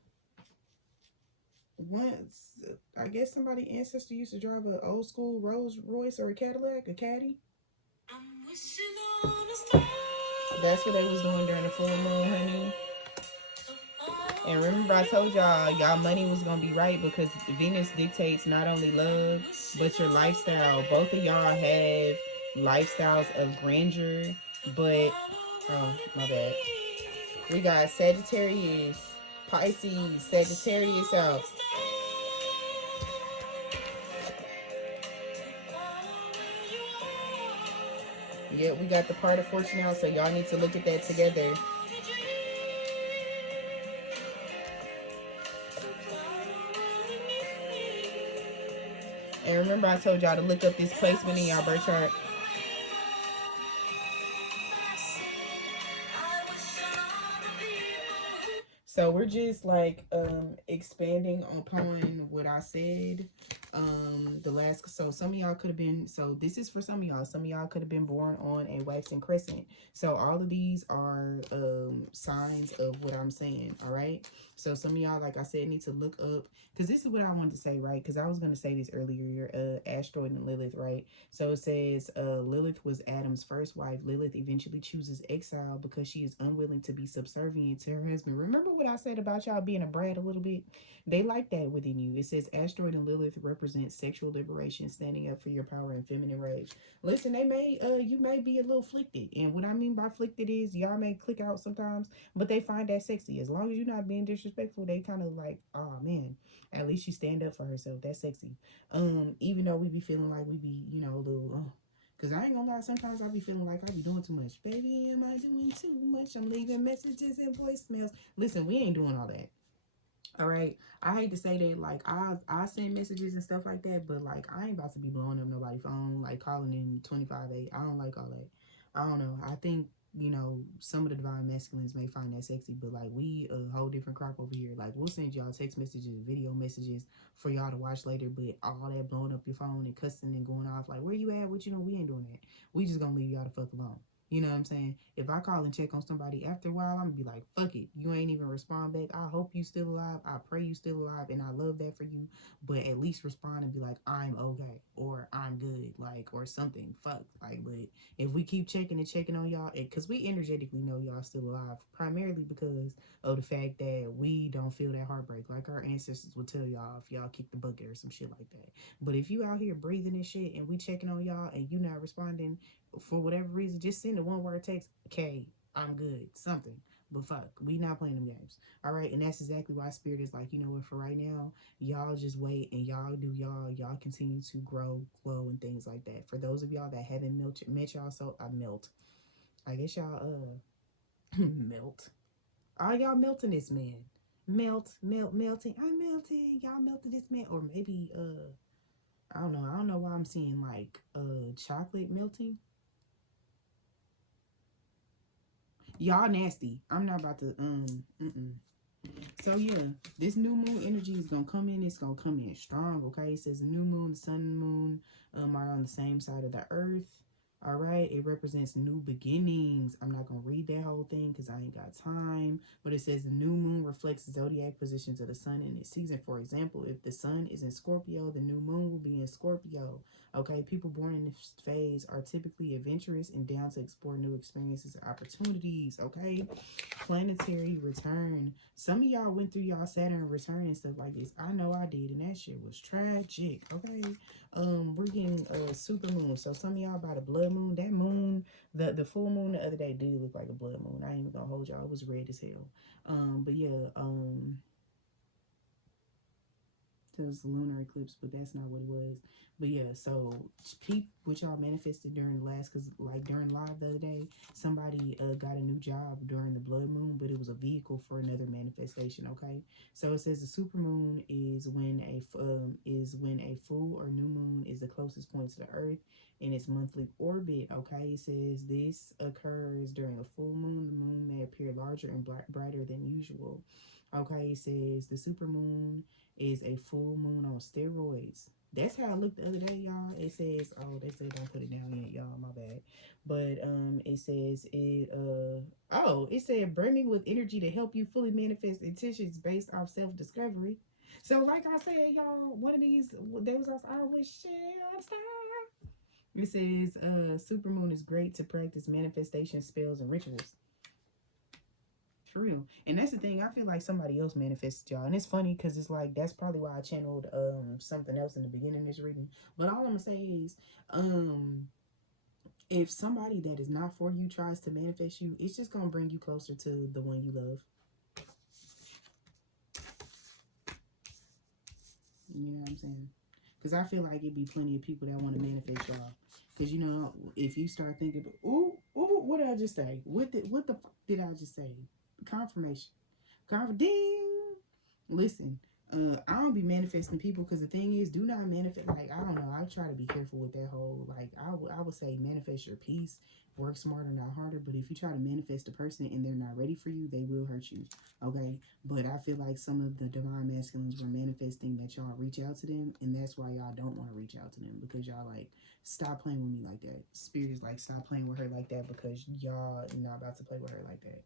once I guess somebody ancestor used to drive an old school Rolls Royce or a Cadillac, a caddy. That's what they was doing during the full moon, honey. And remember I told y'all money was gonna be right because Venus dictates not only love but your lifestyle. Both of y'all have lifestyles of grandeur, but oh my bad. We got Sagittarius, Pisces, Sagittarius out. Yeah, we got the part of fortune out, so y'all need to look at that together. And remember I told y'all to look up this placement in y'all birth chart. So we're just like expanding upon what I said the last. So some of y'all could have been, so this is for some of y'all could have been born on a waxing crescent. So all of these are signs of what I'm saying. All right, so some of y'all, like I said, need to look up, because this is what I wanted to say, right? Because I was going to say this earlier, your asteroid and Lilith, right? So it says Lilith was Adam's first wife. Lilith eventually chooses exile because she is unwilling to be subservient to her husband. Remember what I said about y'all being a brat a little bit? They like that within you. It says asteroid and Lilith represent sexual liberation, standing up for your power and feminine rage. Listen, they may you may be a little afflicted, and what I mean by afflicted is y'all may click out sometimes, but they find that sexy. As long as you're not being disrespectful, they kind of like, oh man, at least she stand up for herself. That's sexy. Even though we be feeling like we be, you know, a little cause I ain't gonna lie, sometimes I be feeling like I be doing too much. Baby, am I doing too much? I'm leaving messages and voicemails. Listen, we ain't doing all that. All right. I hate to say that, like I send messages and stuff like that, but like I ain't about to be blowing up nobody's phone, like calling in 25-8. I don't like all that. I don't know. I think, you know, some of the divine masculines may find that sexy, but like we a whole different crop over here. Like we'll send y'all text messages, video messages for y'all to watch later, but all that blowing up your phone and cussing and going off like, where you at? What you know, we ain't doing that. We just gonna leave y'all the fuck alone. You know what I'm saying? If I call and check on somebody after a while, I'm gonna be like, fuck it. You ain't even respond back. I hope you still alive. I pray you still alive, and I love that for you. But at least respond and be like, I'm okay, or I'm good, like, or something. Fuck. Like, but if we keep checking and checking on y'all, because we energetically know y'all still alive, primarily because of the fact that we don't feel that heartbreak. Like our ancestors would tell y'all if y'all kick the bucket or some shit like that. But if you out here breathing and shit and we checking on y'all and you not responding, for whatever reason, just send a one word text, okay, I'm good, something. But fuck, we not playing them games. All right, and that's exactly why Spirit is like, you know what, for right now, y'all just wait and y'all do y'all continue to grow, glow, and things like that. For those of y'all that haven't met y'all, so I melt. I guess y'all melt. Are y'all melting this man? Melting. I'm melting. Y'all melting this man, or maybe I don't know. I don't know why I'm seeing like chocolate melting. Y'all nasty. I'm not about to mm-mm. So yeah, this new moon energy is gonna come in. It's gonna come in strong. Okay, it says the new moon, the sun and moon are on the same side of the earth. All right, it represents new beginnings. I'm not gonna read that whole thing because I ain't got time. But it says the new moon reflects the zodiac positions of the sun in its season. For example, if the sun is in Scorpio, the new moon will be in Scorpio. Okay, people born in this phase are typically adventurous and down to explore new experiences and opportunities. Okay, planetary return. Some of y'all went through y'all Saturn return and stuff like this. I know I did, and that shit was tragic. Okay, we're getting a super moon. So some of y'all about a blood moon. That moon, the full moon the other day did look like a blood moon. I ain't even gonna hold y'all. It was red as hell. But yeah, it was lunar eclipse, but that's not what it was. But yeah, so peep what y'all manifested during the last, because like during live the other day, somebody got a new job during the blood moon, but it was a vehicle for another manifestation. Okay, so it says the super moon is when a full or new moon is the closest point to the earth in its monthly orbit. Okay, it says this occurs during a full moon. The moon may appear larger and brighter than usual. Okay, it says the super moon is a full moon on steroids. That's how I looked the other day, y'all. It says, oh, they said don't put it down yet, y'all. My bad. But it says it said brimming with energy to help you fully manifest intentions based off self discovery. So, like I said, y'all, one of these there was also, I wish it says supermoon is great to practice manifestation spells and rituals. For real. And that's the thing. I feel like somebody else manifested y'all. And it's funny because it's like that's probably why I channeled something else in the beginning of this reading. But all I'm gonna say is if somebody that is not for you tries to manifest you, it's just gonna bring you closer to the one you love. You know what I'm saying? Because I feel like it'd be plenty of people that want to manifest y'all. Because you know, if you start thinking, ooh, what did I just say? What the fuck did I just say? Confirmation. Ding. Listen, I don't be manifesting people because the thing is, do not manifest. Like, I don't know. I try to be careful with that whole, like, I would say manifest your peace, work smarter, not harder. But if you try to manifest a person and they're not ready for you, they will hurt you. Okay. But I feel like some of the divine masculines were manifesting that y'all reach out to them. And that's why y'all don't want to reach out to them, because y'all like, stop playing with me like that. Spirit is like, stop playing with her like that, because y'all not about to play with her like that.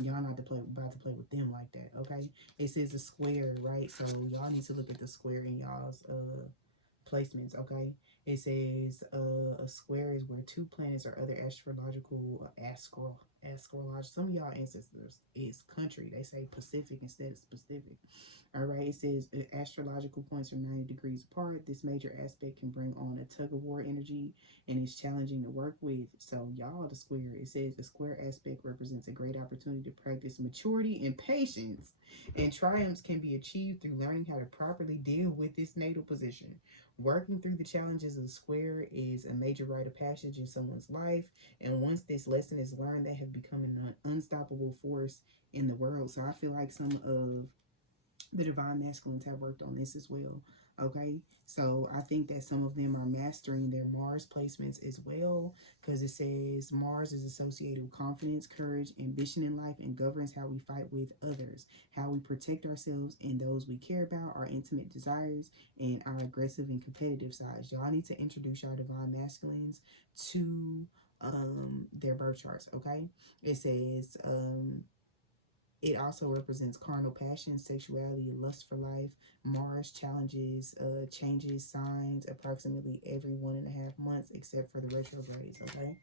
Y'all not about to play with them like that, okay? It says a square, right? So y'all need to look at the square in y'all's placements, okay? It says a square is where two planets or other astrological some of y'all ancestors is country. They say Pacific instead of specific. All right, it says astrological points are 90 degrees apart. This major aspect can bring on a tug of war energy and is challenging to work with. So y'all, the square, it says the square aspect represents a great opportunity to practice maturity and patience, and triumphs can be achieved through learning how to properly deal with this natal position. Working through the challenges of the square is a major rite of passage in someone's life, and once this lesson is learned, they have become an unstoppable force in the world. So I feel like some of the divine masculines have worked on this as well. Okay, so I think that some of them are mastering their Mars placements as well, because it says Mars is associated with confidence, courage, ambition in life, and governs how we fight with others, how we protect ourselves and those we care about, our intimate desires, and our aggressive and competitive sides. Y'all need to introduce y'all divine masculines to their birth charts, okay? It says it also represents carnal passion, sexuality, lust for life. Mars challenges, changes signs approximately every 1.5 months, except for the retrogrades, okay?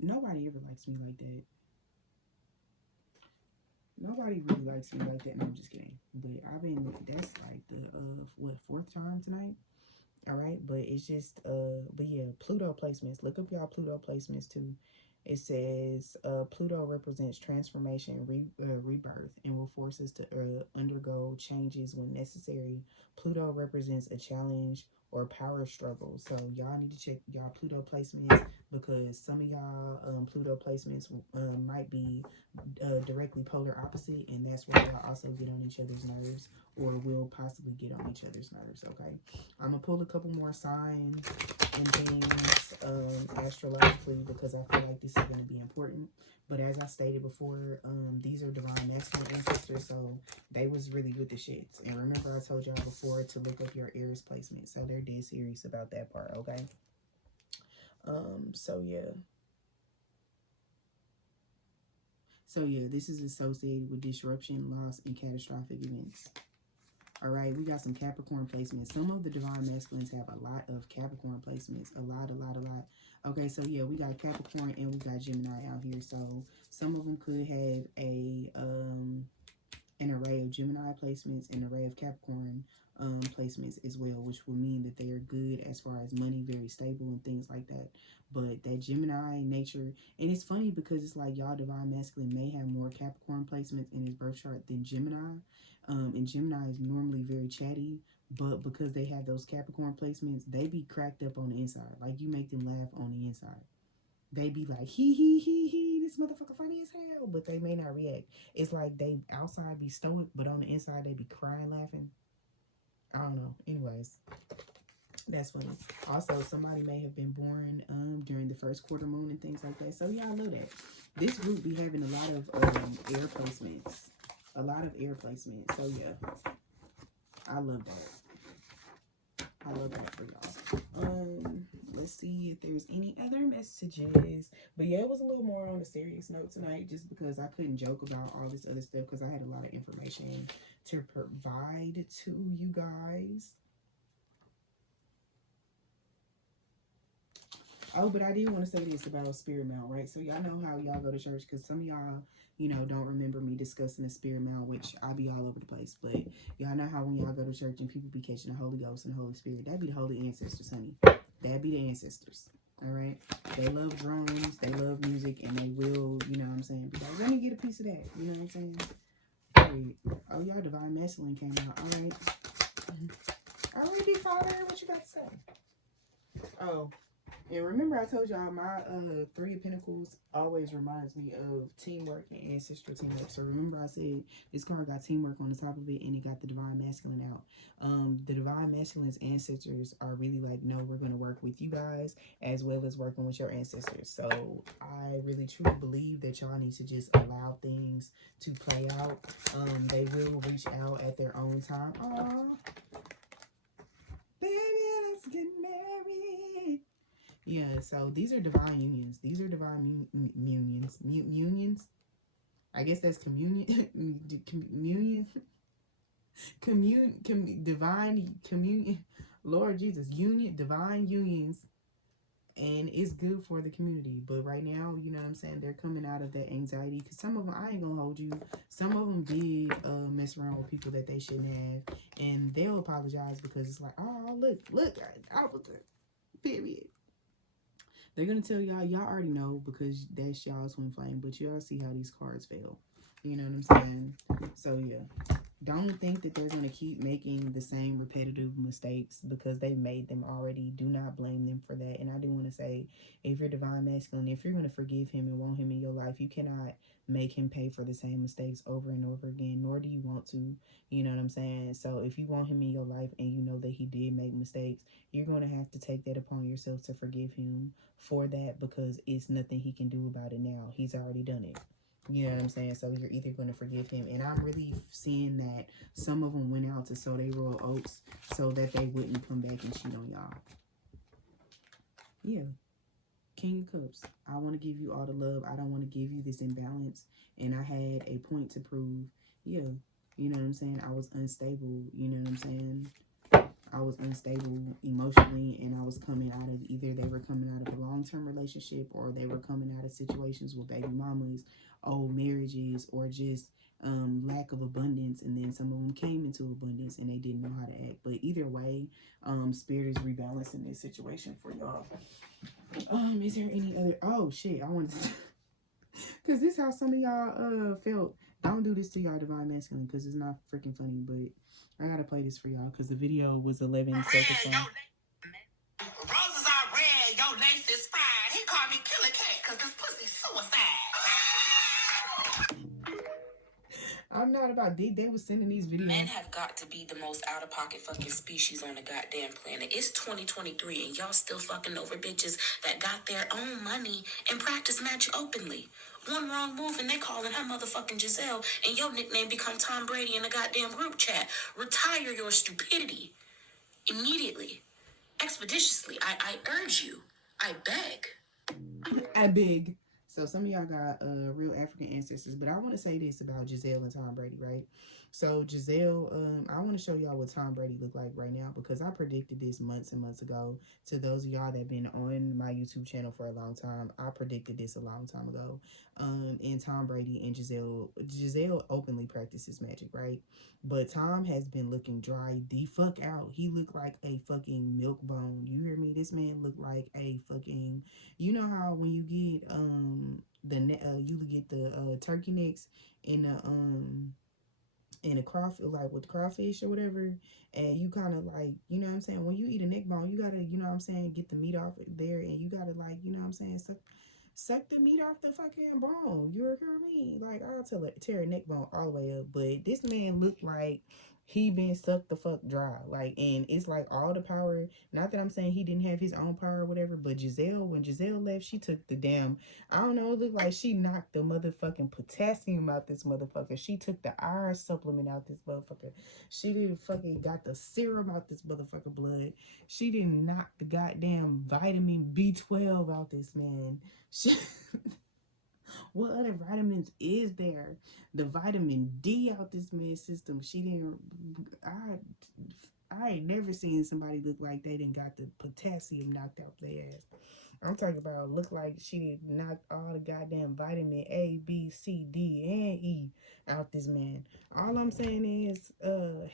Nobody ever likes me like that. Nobody really likes me like that. No, I'm just kidding. But I've been, that's like the, what, 4th time tonight? All right, but it's just but yeah, Pluto placements. Look up y'all Pluto placements too. It says Pluto represents transformation, rebirth, and will force us to undergo changes when necessary. Pluto represents a challenge or power struggle. So y'all need to check y'all Pluto placements, because some of y'all Pluto placements might be directly polar opposite, and that's where y'all also get on each other's nerves, or will possibly get on each other's nerves, okay? I'm going to pull a couple more signs and things astrologically, because I feel like this is going to be important. But as I stated before, these are divine masculine ancestors, so they was really with the shits. And remember, I told y'all before to look up your Aries placement, so they're dead serious about that part, okay? So yeah. So yeah, this is associated with disruption, loss, and catastrophic events. All right, we got some Capricorn placements. Some of the divine masculines have a lot of Capricorn placements. A lot. Okay, so yeah, we got Capricorn and we got Gemini out here. So some of them could have an array of Gemini placements, an array of Capricorn placements as well, which will mean that they are good as far as money, very stable and things like that. But that Gemini nature, and it's funny because it's like y'all divine masculine may have more Capricorn placements in his birth chart than Gemini. And Gemini is normally very chatty, but because they have those Capricorn placements, they be cracked up on the inside. Like, you make them laugh on the inside. They be like, he, this motherfucker funny as hell, but they may not react. It's like they outside be stoic, but on the inside they be crying, laughing. I don't know. Anyways, that's funny. Also, somebody may have been born during the first quarter moon and things like that. So yeah, I love that. This group be having a lot of air placements. A lot of air placements. So yeah, I love that. I love that for y'all. Let's see if there's any other messages. But yeah, it was a little more on a serious note tonight, just because I couldn't joke about all this other stuff, because I had a lot of information to provide to you guys. Oh, but I did want to say this about Spirit Mount, right? So y'all know how y'all go to church, because some of y'all, you know, don't remember me discussing the Spirit Mount, which I be all over the place. But y'all know how when y'all go to church and people be catching the Holy Ghost and the Holy Spirit, that be the Holy Ancestors, honey. That be the ancestors, all right? They love drones, they love music, and they will, you know what I'm saying, be like, let me get a piece of that, you know what I'm saying? Period. Oh, y'all divine masculine came out, all right? All right, Father, what you got to say? Oh. And remember, I told y'all my 3 of Pentacles always reminds me of teamwork and ancestral teamwork. So remember, I said this card got teamwork on the top of it, and it got the divine masculine out. The divine masculine's ancestors are really like, no, we're going to work with you guys as well as working with your ancestors. So I really truly believe that y'all need to just allow things to play out. They will reach out at their own time. Aww. Baby, let's get married. Yeah, so these are divine unions. These are divine unions. Unions. I guess that's communion. Divine communion. Lord Jesus, divine unions, and it's good for the community. But right now, you know what I'm saying, they're coming out of that anxiety, because some of them, I ain't gonna hold you, some of them did mess around with people that they shouldn't have, and they'll apologize, because it's like, oh, look, I was there. Period. They're going to tell y'all already know, because that's y'all's twin flame, but y'all see how these cards fail. You know what I'm saying? So, yeah. Don't think that they're going to keep making the same repetitive mistakes because they made them already. Do not blame them for that. And I do want to say, if you're divine masculine, if you're going to forgive him and want him in your life, you cannot make him pay for the same mistakes over and over again, nor do you want to. You know what I'm saying? So if you want him in your life and you know that he did make mistakes, you're going to have to take that upon yourself to forgive him for that, because it's nothing he can do about it now. He's already done it. You know what I'm saying? So you're either going to forgive him. And I'm really seeing that some of them went out to sow their royal oats so that they wouldn't come back and cheat on y'all. Yeah. King of Cups. I want to give you all the love. I don't want to give you this imbalance. And I had a point to prove. Yeah. You know what I'm saying? I was unstable. You know what I'm saying? I was unstable emotionally, and I was coming out of, either they were coming out of a long-term relationship, or they were coming out of situations with baby mamas, old marriages, or just lack of abundance. And then some of them came into abundance and they didn't know how to act. But either way, spirit is rebalancing this situation for y'all. Is there any other? Oh shit, I want to, cause this how some of y'all felt. Don't do this to y'all divine masculine, cause it's not freaking funny. But I gotta play this for y'all, cause the video was 11 seconds long. Roses are red, your lace is fine. He called me killer cat because this pussy suicide. I'm not about they was sending these videos. Men have got to be the most out of pocket fucking species on the goddamn planet. It's 2023 and y'all still fucking over bitches that got their own money and practice magic openly. One wrong move and they calling her motherfucking Giselle, and your nickname become Tom Brady in a goddamn group chat. Retire your stupidity immediately, expeditiously. I urge you. I beg. Big. So some of y'all got real African ancestors, but I want to say this about Giselle and Tom Brady, right? So Giselle, I want to show y'all what Tom Brady look like right now, because I predicted this months and months ago. To those of y'all that been on my YouTube channel for a long time, I predicted this a long time ago. And Tom Brady and Giselle openly practices magic, right? But Tom has been looking dry the fuck out. He looked like a fucking milk bone. You hear me? This man looked like a fucking, you know how when you get you get the turkey necks in the crawfish, like with crawfish or whatever, and you kind of like, you know what I'm saying, when you eat a neck bone, you gotta, you know what I'm saying, get the meat off there, and you gotta, like, you know what I'm saying, suck the meat off the fucking bone. You hear me? Like, I'll tear a neck bone all the way up. But this man looked like he been sucked the fuck dry. Like, and it's like all the power. Not that I'm saying he didn't have his own power or whatever, but Giselle, when Giselle left, she took the damn, I don't know, it looked like she knocked the motherfucking potassium out this motherfucker. She took the iron supplement out this motherfucker. She didn't fucking got the serum out this motherfucker blood. She didn't knock the goddamn vitamin B12 out this man. What other vitamins is there? The vitamin D out this man's system. She didn't. I ain't never seen somebody look like they didn't got the potassium knocked out their ass. I'm talking about look like she did knock all the goddamn vitamin A, B, C, D, and E out this man. All I'm saying is,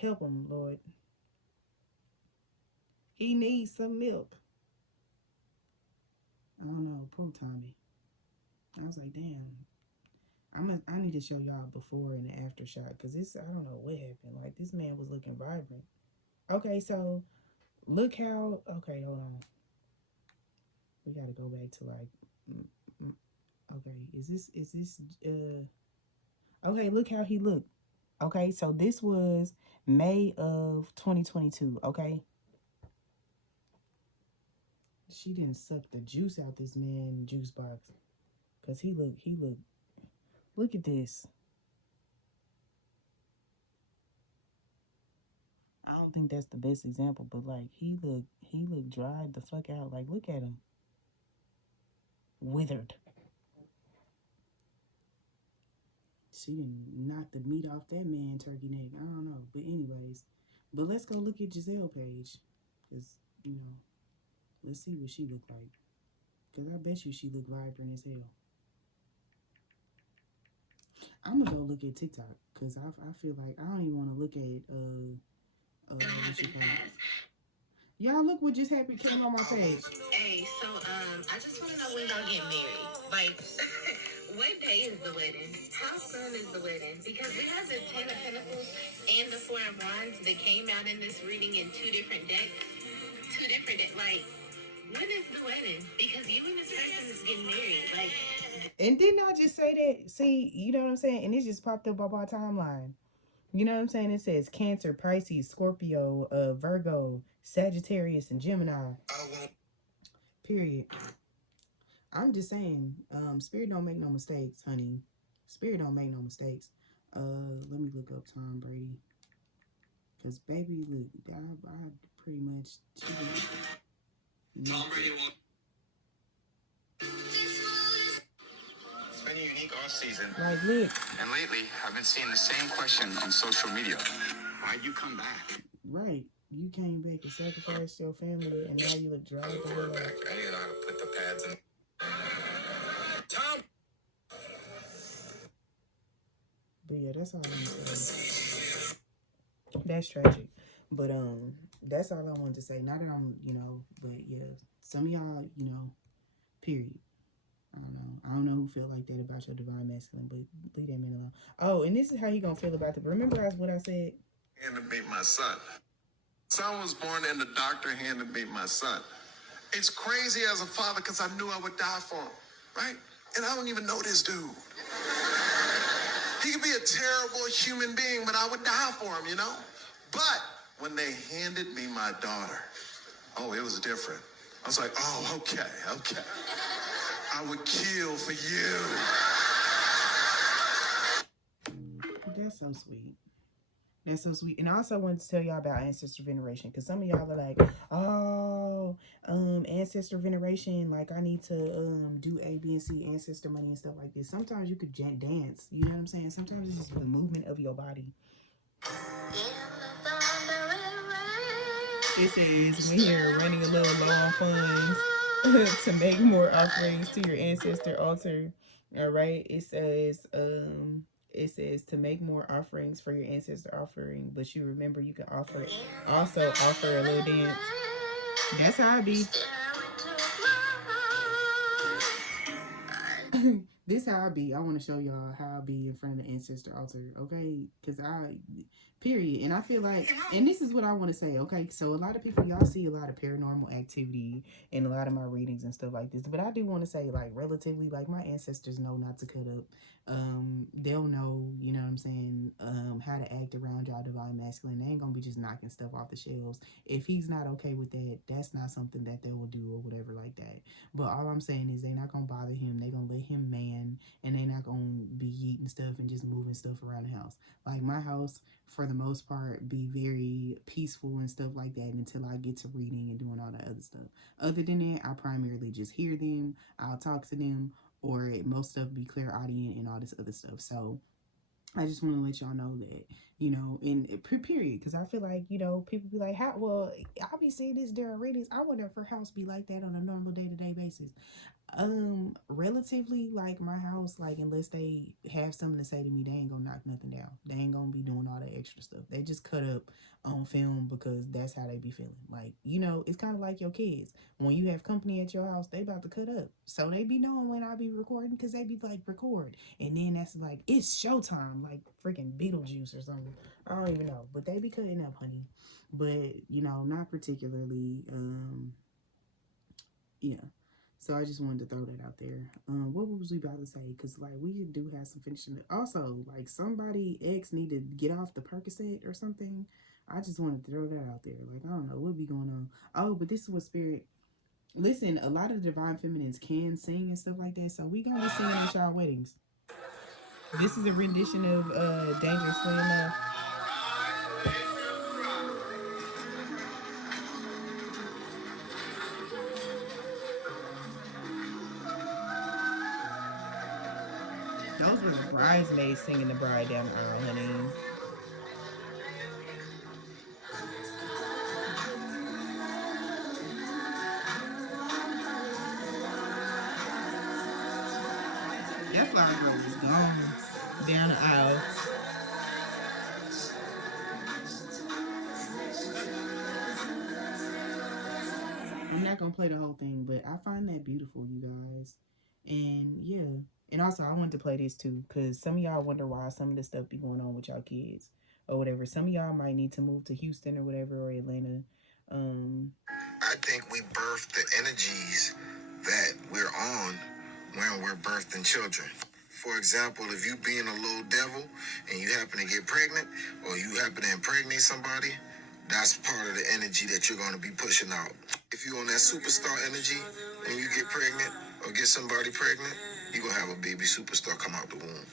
help him, Lord. He needs some milk. I don't know, poor Tommy. I was like, damn. I need to show y'all before and the after shot, because this, I don't know what happened. Like, this man was looking vibrant. Okay, so look how, okay, hold on. We got to go back to like, okay, is this, okay, look how he looked. Okay, so this was May of 2022, okay? She didn't suck the juice out this man juice box. Because he looked, look at this. I don't think that's the best example, but like he looked dried the fuck out. Like, look at him. Withered. She didn't knock the meat off that man turkey neck. I don't know. But anyways. But let's go look at Giselle page. Because, you know, let's see what she looked like. Because I bet you she looked vibrant as hell. I'm going to go look at TikTok. Because I feel like I don't even want to look at, what you call it. Y'all, look what just happened, came on my page. Hey, so I just want to know when y'all get married. Like, what day is the wedding? How soon is the wedding? Because we have the Ten of Pentacles and the Four of Wands that came out in this reading in two different decks. Like, when is the wedding? Because you and this person is getting married. Like, and didn't I just say that? See, you know what I'm saying? And it just popped up on my timeline. You know what I'm saying? It says Cancer, Pisces, Scorpio, Virgo, Sagittarius, and Gemini. Period. I'm just saying, Spirit don't make no mistakes, honey. Spirit don't make no mistakes. Let me look up Tom Brady. Because, baby, look, I pretty much... Tom Brady won. season. Like, look. And lately, I've been seeing the same question on social media. Why'd you come back? Right. You came back and sacrificed your family, and now you look dry. I need to know how to put the pads in. Tom! But yeah, that's all I'm saying. That's tragic. But that's all I wanted to say. Not that I'm, but yeah, some of y'all, period. I don't know who felt like that about your divine masculine, but leave that man alone. Oh, and this is how he gonna feel about it. Remember what I said? Handed me my son. Son was born and the doctor handed me my son. It's crazy as a father because I knew I would die for him, right? And I don't even know this dude. He could be a terrible human being, but I would die for him, But when they handed me my daughter, oh, it was different. I was like, oh, okay. I would kill for you. That's so sweet. That's so sweet. And I also wanted to tell y'all about ancestor veneration, because some of y'all are like, oh, ancestor veneration, like I need to do A, B, and C, ancestor money and stuff like this. Sometimes you could dance, you know what I'm saying? Sometimes it's just the movement of your body. It says when you're running a little low on funds to make more offerings to your ancestor altar. All right. It says to make more offerings for your ancestor offering, but you remember you can also offer a little dance. That's how I be. This how I be. I want to show y'all how I be in front of the ancestor altar, okay? Because period. And I feel like, and this is what I want to say, okay? So a lot of people, y'all see a lot of paranormal activity in a lot of my readings and stuff like this. But I do want to say, like, relatively, like, my ancestors know not to cut up. They'll know, you know what I'm saying, how to act around y'all divine masculine. They ain't gonna be just knocking stuff off the shelves. If he's not okay with that, that's not something that they will do or whatever like that. But all I'm saying is they're not gonna bother him. They're gonna let him man, and they're not gonna be eating stuff and just moving stuff around the house. Like, my house, for the most part, be very peaceful and stuff like that until I get to reading and doing all the other stuff. Other than that, I primarily just hear them, I'll talk to them, or most stuff be clairaudient and all this other stuff. So I just want to let y'all know that, in period, because I feel like, people be like, how, well, I'll be seeing this during readings. I wonder if her house be like that on a normal day-to-day basis. Relatively, like, my house, like, unless they have something to say to me, they ain't gonna knock nothing down. They ain't gonna be doing all that extra stuff. They just cut up on film because that's how they be feeling. Like, it's kind of like your kids. When you have company at your house, they about to cut up. So they be knowing when I be recording, because they be like, record. And then that's like, it's showtime, like freaking Beetlejuice or something. I don't even know. But they be cutting up, honey. But, not particularly, yeah. So I just wanted to throw that out there. What was we about to say? Because, like, we do have some finishing. Also, like, somebody ex need to get off the Percocet or something. I just wanted to throw that out there. Like, I don't know what be going on. Oh, but this is what Spirit. Listen, a lot of the divine feminines can sing and stuff like that. So we gonna be singing at y'all weddings. This is a rendition of Dangerously in Love. Those were the bridesmaids singing the bride down the aisle, honey. That flower girl was gone down the aisle. I'm not gonna play the whole thing, but I find that beautiful, you guys. And yeah. And also, I wanted to play this too, because some of y'all wonder why some of this stuff be going on with y'all kids or whatever. Some of y'all might need to move to Houston or whatever, or Atlanta. I think we birth the energies that we're on when we're birthing children. For example, if you being a little devil and you happen to get pregnant, or you happen to impregnate somebody, that's part of the energy that you're going to be pushing out. If you're on that superstar energy and you get pregnant or get somebody pregnant, you're going to have a baby superstar come out the womb.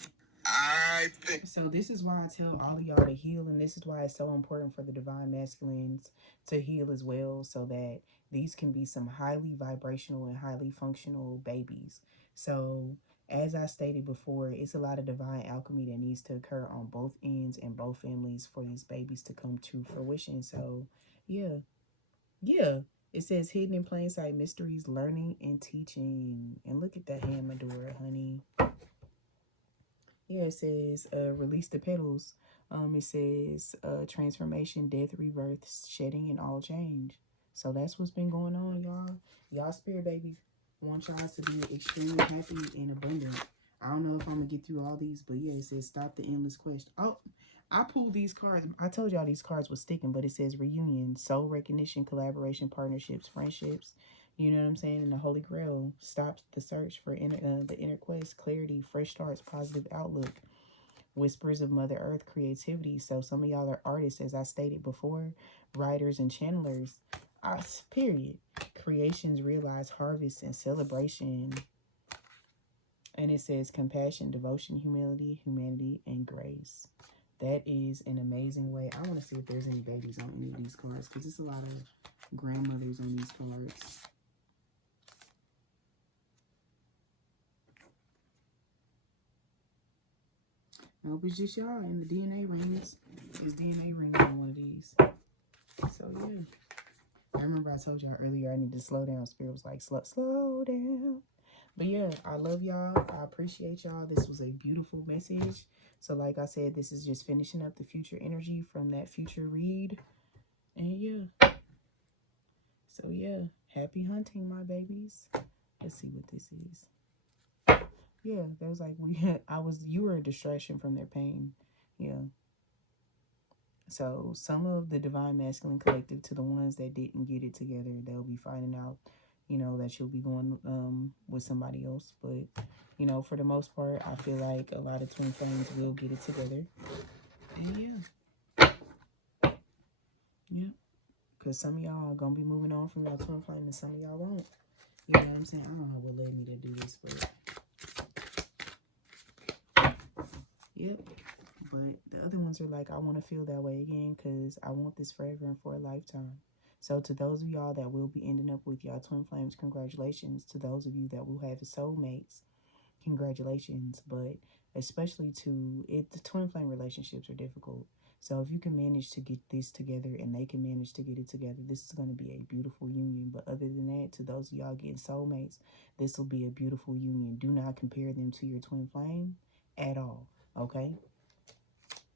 I think. So this is why I tell all of y'all to heal, and this is why it's so important for the divine masculines to heal as well, so that these can be some highly vibrational and highly functional babies. So As I stated before, it's a lot of divine alchemy that needs to occur on both ends and both families for these babies to come to fruition. So, yeah. Yeah. It says hidden in plain sight mysteries, learning and teaching. And look at that hand, Medora, honey. Yeah, it says release the petals. It says transformation, death, rebirth, shedding, and all change. So that's what's been going on, y'all. Y'all spirit babies want y'all to be extremely happy and abundant. I don't know if I'm gonna get through all these, but yeah, it says stop the endless quest. Oh, I pulled these cards. I told y'all these cards were sticking, but it says reunion, soul recognition, collaboration, partnerships, friendships. You know what I'm saying? And the Holy Grail stops the search for the inner quest, clarity, fresh starts, positive outlook, whispers of Mother Earth, creativity. So some of y'all are artists, as I stated before, writers and channelers. Period. Creations realize harvest and celebration. And it says compassion, devotion, humility, humanity, and grace. That is an amazing way. I want to see if there's any babies on any of these cards, because there's a lot of grandmothers on these cards. Nope, it's just y'all in the DNA rings. It's DNA ring on one of these. So, yeah. I remember I told y'all earlier I need to slow down. Spirit was like, slow down. But, yeah, I love y'all. I appreciate y'all. This was a beautiful message. So, like I said, this is just finishing up the future energy from that future read. And, yeah. So, yeah. Happy hunting, my babies. Let's see what this is. Yeah, that was like you were a distraction from their pain. Yeah. So some of the divine masculine collective, to the ones that didn't get it together, they'll be finding out, that you'll be going with somebody else. But, for the most part, I feel like a lot of twin flames will get it together. And yeah. Yeah. Because some of y'all are going to be moving on from y'all twin flame and some of y'all won't. You know what I'm saying? I don't know what led me to do this, but yep. But the other ones are like, I want to feel that way again because I want this forever and for a lifetime. So to those of y'all that will be ending up with y'all twin flames, congratulations. To those of you that will have soulmates, congratulations. But especially the twin flame relationships are difficult. So if you can manage to get this together and they can manage to get it together, this is going to be a beautiful union. But other than that, to those of y'all getting soulmates, this will be a beautiful union. Do not compare them to your twin flame at all. Okay?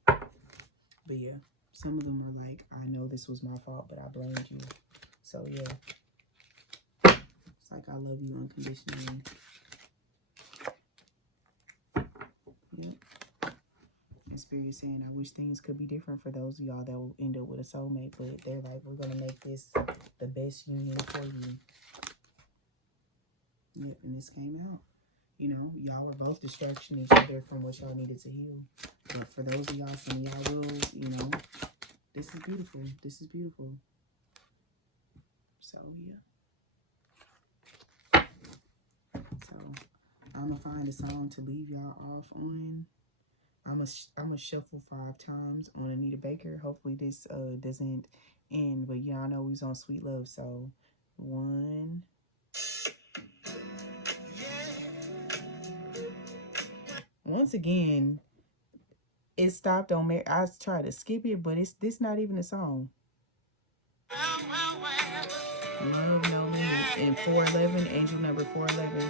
But yeah, some of them are like, I know this was my fault, but I blamed you. So yeah, it's like I love you unconditionally. Yep. And Spirit saying, I wish things could be different for those of y'all that will end up with a soulmate, but they're like, we're going to make this the best union for you. Yep, and this came out. Y'all were both distracting each other from what y'all needed to heal. But for those of y'all, some of y'all will, this is beautiful. This is beautiful. So, yeah. So, I'm going to find a song to leave y'all off on. I'm going to shuffle 5 times on Anita Baker. Hopefully this doesn't end. But y'all know we was on Sweet Love. So, 1. Once again, it stopped on me. I tried to skip it, but this not even a song. Love No Limits. And 411, angel number 411.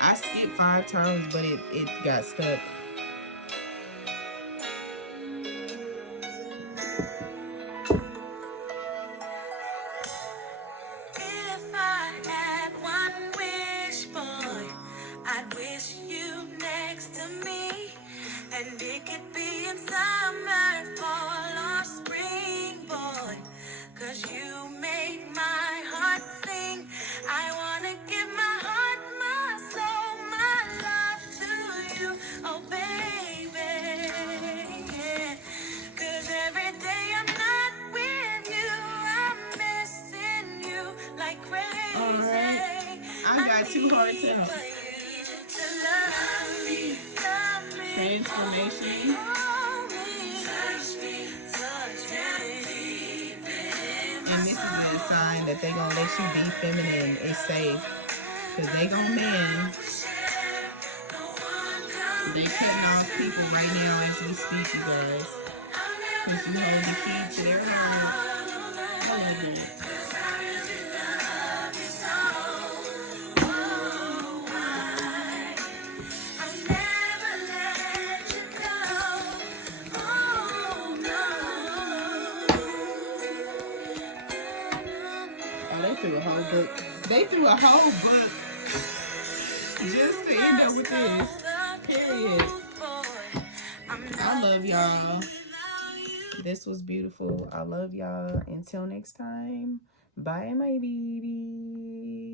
I skipped 5 times, but it got stuck. If I had one wish, boy, I'd wish you next to me. And it could be in summer, fall, or spring, boy. 'Cause you make my heart sing. I wanna give my heart, my soul, my love to you, oh baby. Yeah. 'Cause every day I'm not with you, I'm missing you like crazy. All right. I got 2 hearts out. Transformation. And this is a sign that they gonna let you be feminine. It's safe. Because they gonna be cutting off people right now as we speak, you guys. Because you hold the key to their heart. Oh, they threw a whole book. They threw a whole book just to end up with this. Period. I love y'all. This was beautiful. I love y'all. Until next time. Bye, my baby.